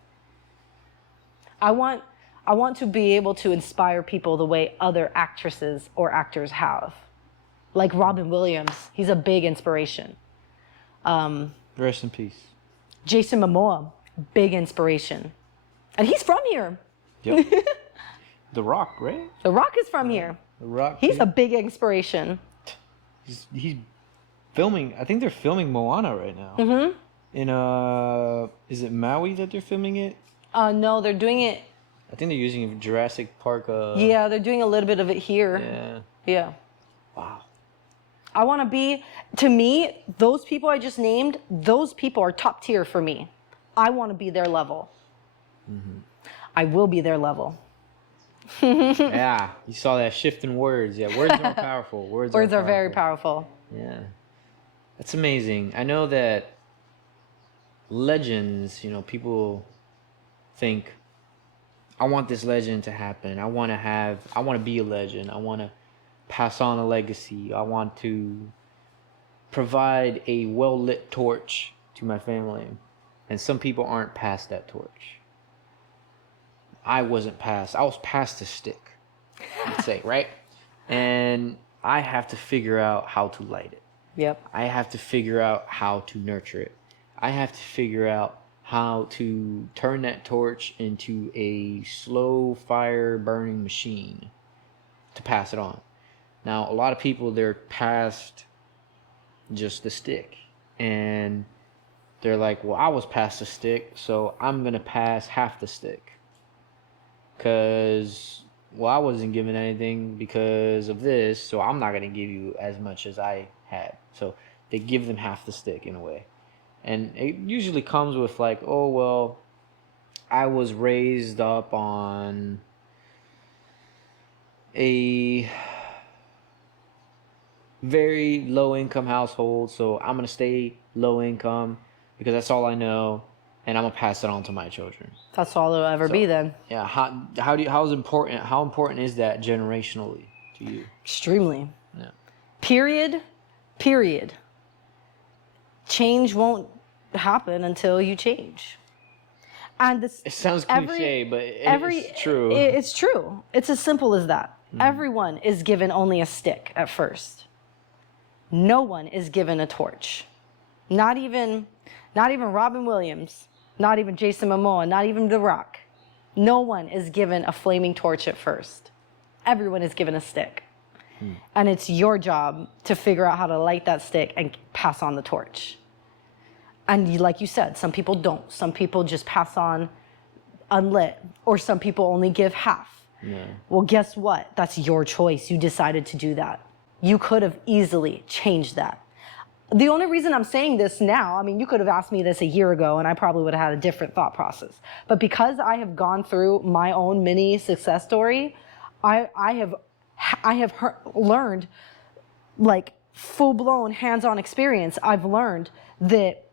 I want to be able to inspire people the way other actresses or actors have. Like Robin Williams, he's a big inspiration. Rest in peace. Jason Momoa, big inspiration. And he's from here. Yep. The Rock, right? The Rock is from here. The Rock. He's a big inspiration. He's filming. I think they're filming Moana right now. Mm-hmm. In is it Maui that they're filming it? No, they're doing it. I think they're using Jurassic Park. Yeah, they're doing a little bit of it here. Yeah. Yeah. Wow. I want to be, to me, those people I just named, those people are top tier for me. I want to be their level. Mm-hmm. I will be their level. Yeah, you saw that shift in words. Yeah, words are powerful. Words are very powerful. Yeah. That's amazing. I know that legends, people think, I want this legend to happen. I want to be a legend. I want to pass on a legacy. I want to provide a well-lit torch to my family. And some people aren't past that torch. I wasn't past. I was past the stick, I'd say, right? And I have to figure out how to light it. Yep. I have to figure out how to nurture it. I have to figure out how to turn that torch into a slow fire burning machine to pass it on. Now, a lot of people, they're past just the stick. And they're like, well, I was past the stick, so I'm going to pass half the stick. Because, well, I wasn't given anything because of this, so I'm not going to give you as much as I had. So they give them half the stick in a way. And it usually comes with like, oh, well, I was raised up on a very low income household, so I'm going to stay low income because that's all I know, and I'm going to pass it on to my children. That's all it'll ever be then. Yeah, how important is that generationally to you? Extremely. Yeah. Period. Change won't happen until you change. And this, it sounds cliche, but it's true. It's true. It's as simple as that. Everyone is given only a stick at first. No one is given a torch. Not even Robin Williams, not even Jason Momoa, not even The Rock. No one is given a flaming torch at first. Everyone is given a stick. And it's your job to figure out how to light that stick and pass on the torch. And like you said, some people don't. Some people just pass on unlit, or some people only give half. Yeah. Well, guess what? That's your choice. You decided to do that. You could have easily changed that. The only reason I'm saying this now, I mean, you could have asked me this a year ago and I probably would have had a different thought process. But because I have gone through my own mini success story, I have learned, like, full-blown hands-on experience. I've learned that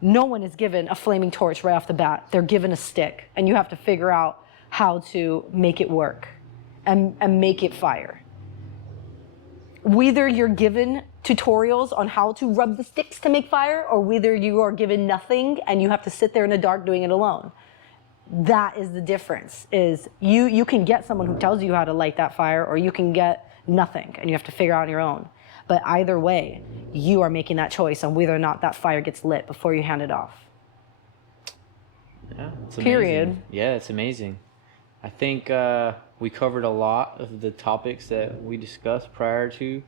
no one is given a flaming torch right off the bat. They're given a stick, and you have to figure out how to make it work and make it fire. Whether you're given tutorials on how to rub the sticks to make fire, or whether you are given nothing and you have to sit there in the dark doing it alone. That is the difference, is you can get someone who tells you how to light that fire, or you can get nothing and you have to figure out on your own. But either way, you are making that choice on whether or not that fire gets lit before you hand it off. Yeah, it's Period. amazing. Yeah, it's amazing. I think we covered a lot of the topics that we discussed prior to.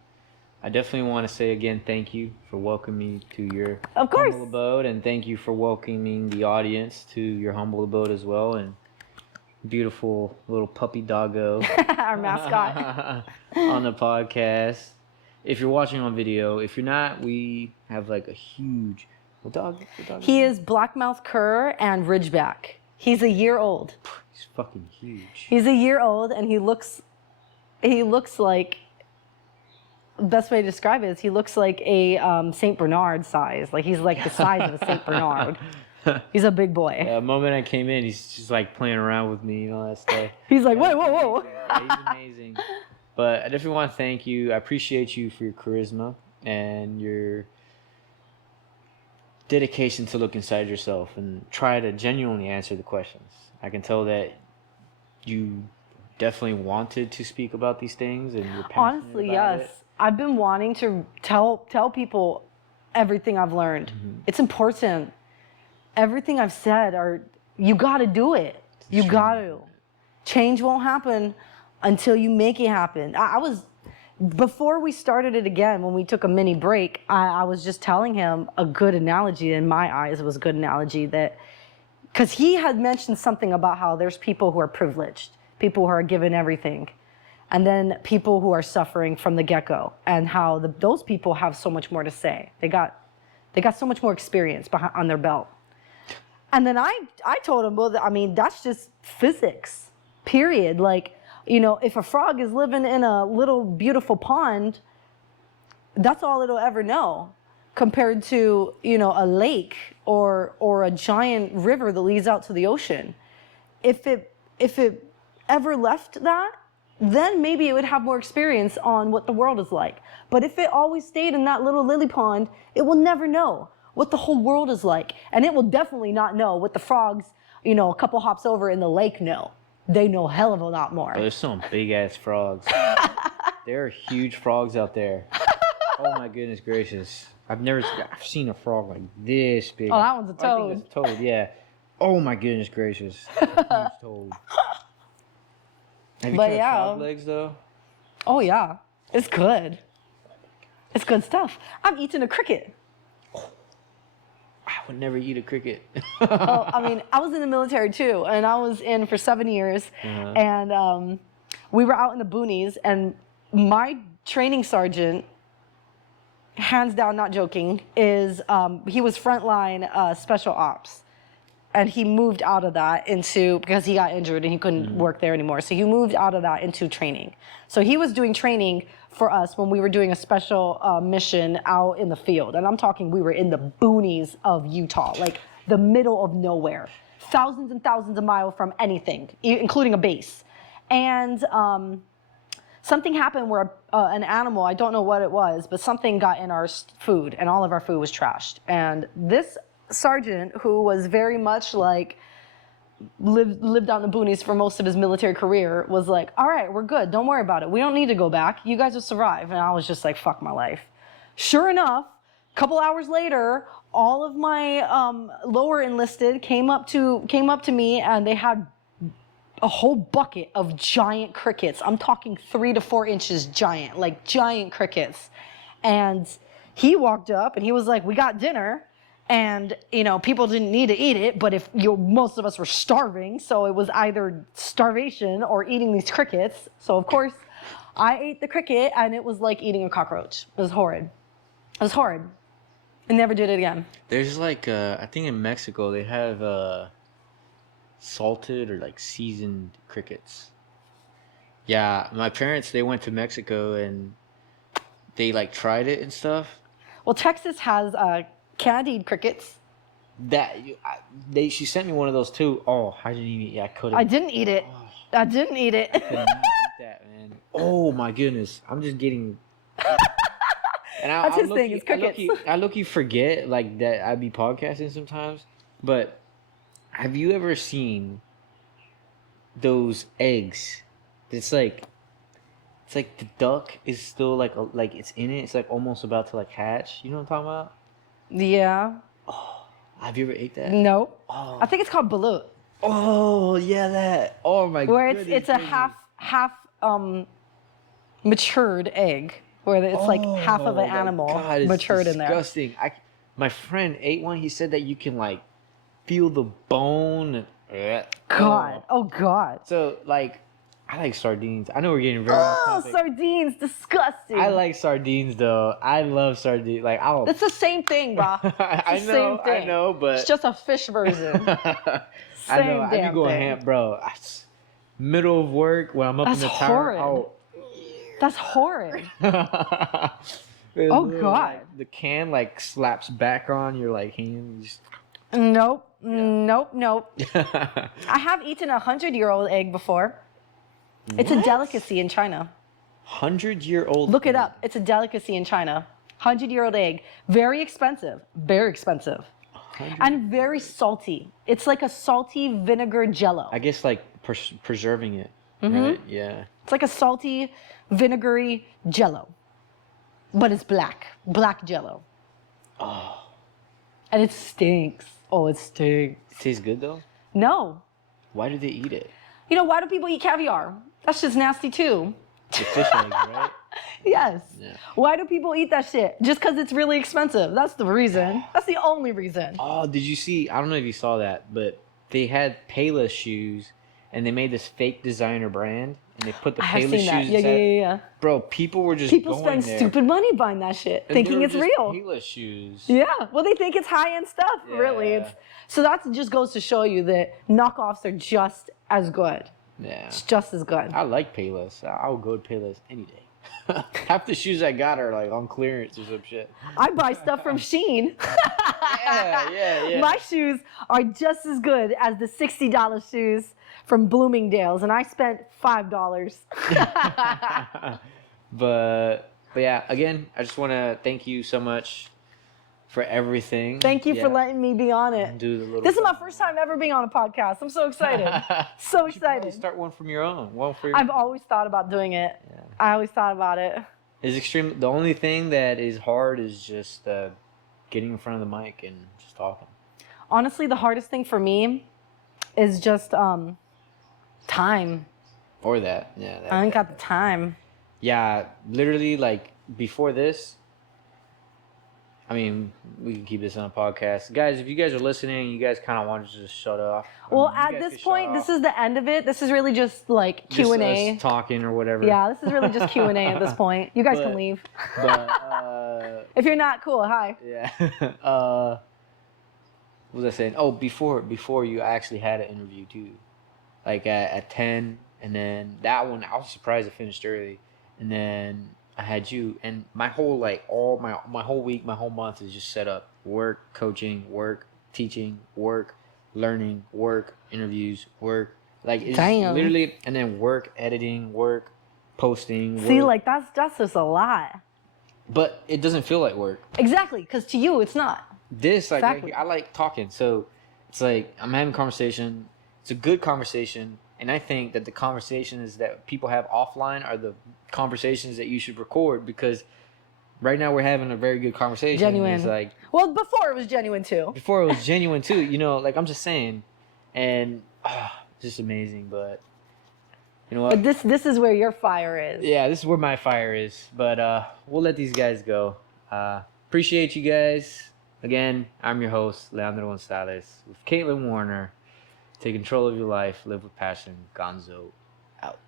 I definitely want to say again, thank you for welcoming me to your humble abode, and thank you for welcoming the audience to your humble abode as well. And beautiful little puppy doggo Our mascot. on the podcast. If you're watching on video, if you're not, we have like a huge what dog He is blackmouth cur and ridgeback. He's a year old. He's fucking huge. He's a year old, and he looks like, best way to describe it is he looks like a Saint Bernard size. Like he's like the size of a Saint Bernard. He's a big boy. The moment I came in, he's just like playing around with me and all that stuff. He's like, whoa, whoa, whoa. Yeah, he's amazing. But I definitely want to thank you. I appreciate you for your charisma and your dedication to look inside yourself and try to genuinely answer the questions. I can tell that you definitely wanted to speak about these things and you're passionate Honestly, about yes. it. I've been wanting to tell people everything I've learned. Mm-hmm. It's important. Everything I've said, you got to do it. You got to. Change won't happen until you make it happen. I was, before we started it again, when we took a mini break, I was just telling him a good analogy, in my eyes it was a good analogy, that, because he had mentioned something about how there's people who are privileged, people who are given everything, and then people who are suffering from the get-go, and how those people have so much more to say. They got so much more experience on their belt. And then I told him, well, I mean, that's just physics, period. Like, you know, if a frog is living in a little beautiful pond, that's all it'll ever know, compared to, you know, a lake or a giant river that leads out to the ocean. If it ever left that, then maybe it would have more experience on what the world is like. But if it always stayed in that little lily pond, it will never know what the whole world is like. And it will definitely not know what the frogs, you know, a couple hops over in the lake know. They know hell of a lot more. Oh, there's some big ass frogs. There are huge frogs out there. Oh my goodness gracious. I've seen a frog like this big. Oh, that one's a toad. I think it's a toad, yeah. Oh my goodness gracious. Huge toad. Have you tried frog legs though? Oh yeah, it's good. It's good stuff. I've eaten a cricket. I would never eat a cricket. Oh, I mean, I was in the military too, and I was in for 7 years, and we were out in the boonies, and my training sergeant, hands down, not joking, is he was frontline special ops. And he moved out of that because he got injured and he couldn't work there anymore. So he moved out of that into training. So he was doing training for us when we were doing a special mission out in the field. And I'm talking, we were in the boonies of Utah, like the middle of nowhere, thousands and thousands of miles from anything, including a base. And something happened where an animal, I don't know what it was, but something got in our food and all of our food was trashed. And this sergeant, who was very much like lived out in the boonies for most of his military career, was like, all right, we're good, don't worry about it, we don't need to go back, you guys will survive. And I was just like, fuck my life. Sure enough, a couple hours later, all of my lower enlisted came up to me, and they had a whole bucket of giant crickets. I'm talking 3 to 4 inches giant, like giant crickets. And he walked up and he was like, we got dinner. And, you know, people didn't need to eat it, but most of us were starving, so it was either starvation or eating these crickets. So, of course, I ate the cricket, and it was like eating a cockroach. It was horrid. It was horrid. I never did it again. There's like, I think in Mexico, they have salted or like seasoned crickets. Yeah, my parents, they went to Mexico, and they like tried it and stuff. Well, Texas has candied crickets. She sent me one of those too. Oh, I didn't even eat it. I couldn't. I didn't eat it. Oh, I didn't eat it. I could not eat that, man. Oh my goodness. I'm just getting. And That's his thing. It's crickets. I look-y forget like that. I'd be podcasting sometimes, but have you ever seen those eggs? It's like the duck is still like it's in it. It's like almost about to like hatch. You know what I'm talking about? Yeah. Oh, have you ever ate that? No. Oh. I think it's called balut. Oh yeah, that. Oh my. Where it's a half matured egg, where it's like half of an animal matured in there. Disgusting. My friend ate one. He said that you can like feel the bone Yeah. God. Oh God. So like, I like sardines. I know we're getting very off Oh, topic. sardines, disgusting. I like sardines though. I love sardines. Like I'll. It's the same thing, bro. I It's the know. same thing. I know, but It's just a fish version. I know. I be damn going thing. ham, bro. Middle of work when I'm up That's in the tower. horrid. That's horrid. Oh God. Like, the can like slaps back on your like hand. You just... Nope. Nope. I have eaten a 100-year-old egg before. It's a delicacy in China. 100-year-old. Look it up. It's a delicacy in China. 100-year-old egg. Very expensive. Very expensive. And very salty. It's like a salty vinegar jello. I guess like preserving it. Mm-hmm. Right? Yeah. It's like a salty, vinegary jello. But it's black. Black jello. Oh. And it stinks. Oh, it stinks. It tastes good though. No. Why do they eat it? You know, why do people eat caviar? That's just nasty too. The fish eggs, right? Yes. Yeah. Why do people eat that shit? Just because it's really expensive. That's the reason. That's the only reason. Oh, did you see? I don't know if you saw that, but they had Payless shoes, and they made this fake designer brand, and they put the I have Payless seen shoes that. inside. Yeah. Bro, people were just People going spend there, stupid money buying that shit, and thinking they were it's just real. Payless shoes. Yeah. Well, they think it's high-end stuff. Really, Yeah. it's so that just goes to show you that knockoffs are just as good. Yeah. It's just as good. I like Payless. I would go to Payless any day. Half the shoes I got are like on clearance or some shit. I buy stuff from Shein. Yeah. My shoes are just as good as the $60 shoes from Bloomingdale's, and I spent $5. But yeah, again, I just want to thank you so much for everything. Thank you for letting me be on it. do the little. This is my first time ever being on a podcast. I'm so excited. So You should probably excited. start one from your own. One for your. I've always thought about doing it. Yeah. I always thought about it. It's extreme. The only thing that is hard is just getting in front of the mic and just talking. Honestly, the hardest thing for me is just time. Or that, yeah. I ain't got the time. Yeah, literally, like before this. I mean, we can keep this on a podcast, guys. If you guys are listening, you guys kind of want to just shut off. Well, I mean, at this point, this is the end of it. This is really just like just Q&A. us talking or whatever. Yeah, this is really just Q&A at this point. You guys can But- leave. But If you're not, cool, hi. yeah. What was I saying? Oh, before you actually had an interview too, like at 10, and then that one I was surprised it finished early, and then I had you, and my whole my whole week, my whole month is just set up: work, coaching, work, teaching, work, learning, work, interviews, work. Like it's Damn. literally, and then work, editing, work, posting. See, work. like that's just a lot. But it doesn't feel like work. Exactly, because to you, it's not. This like Exactly. I like talking, so it's like I'm having a conversation. It's a good conversation, and I think that the conversations that people have offline are the conversations that you should record, because right now we're having a very good conversation. Genuine. It's like Well, before it was genuine too. before it was genuine too. You know, like I'm just saying, and just amazing. But you know what? But this is where your fire is. Yeah, this is where my fire is. But we'll let these guys go. Appreciate you guys. Again, I'm your host, Leandro Gonzalez, with Caitlyn Warner. Take control of your life, live with passion. Gonzo out.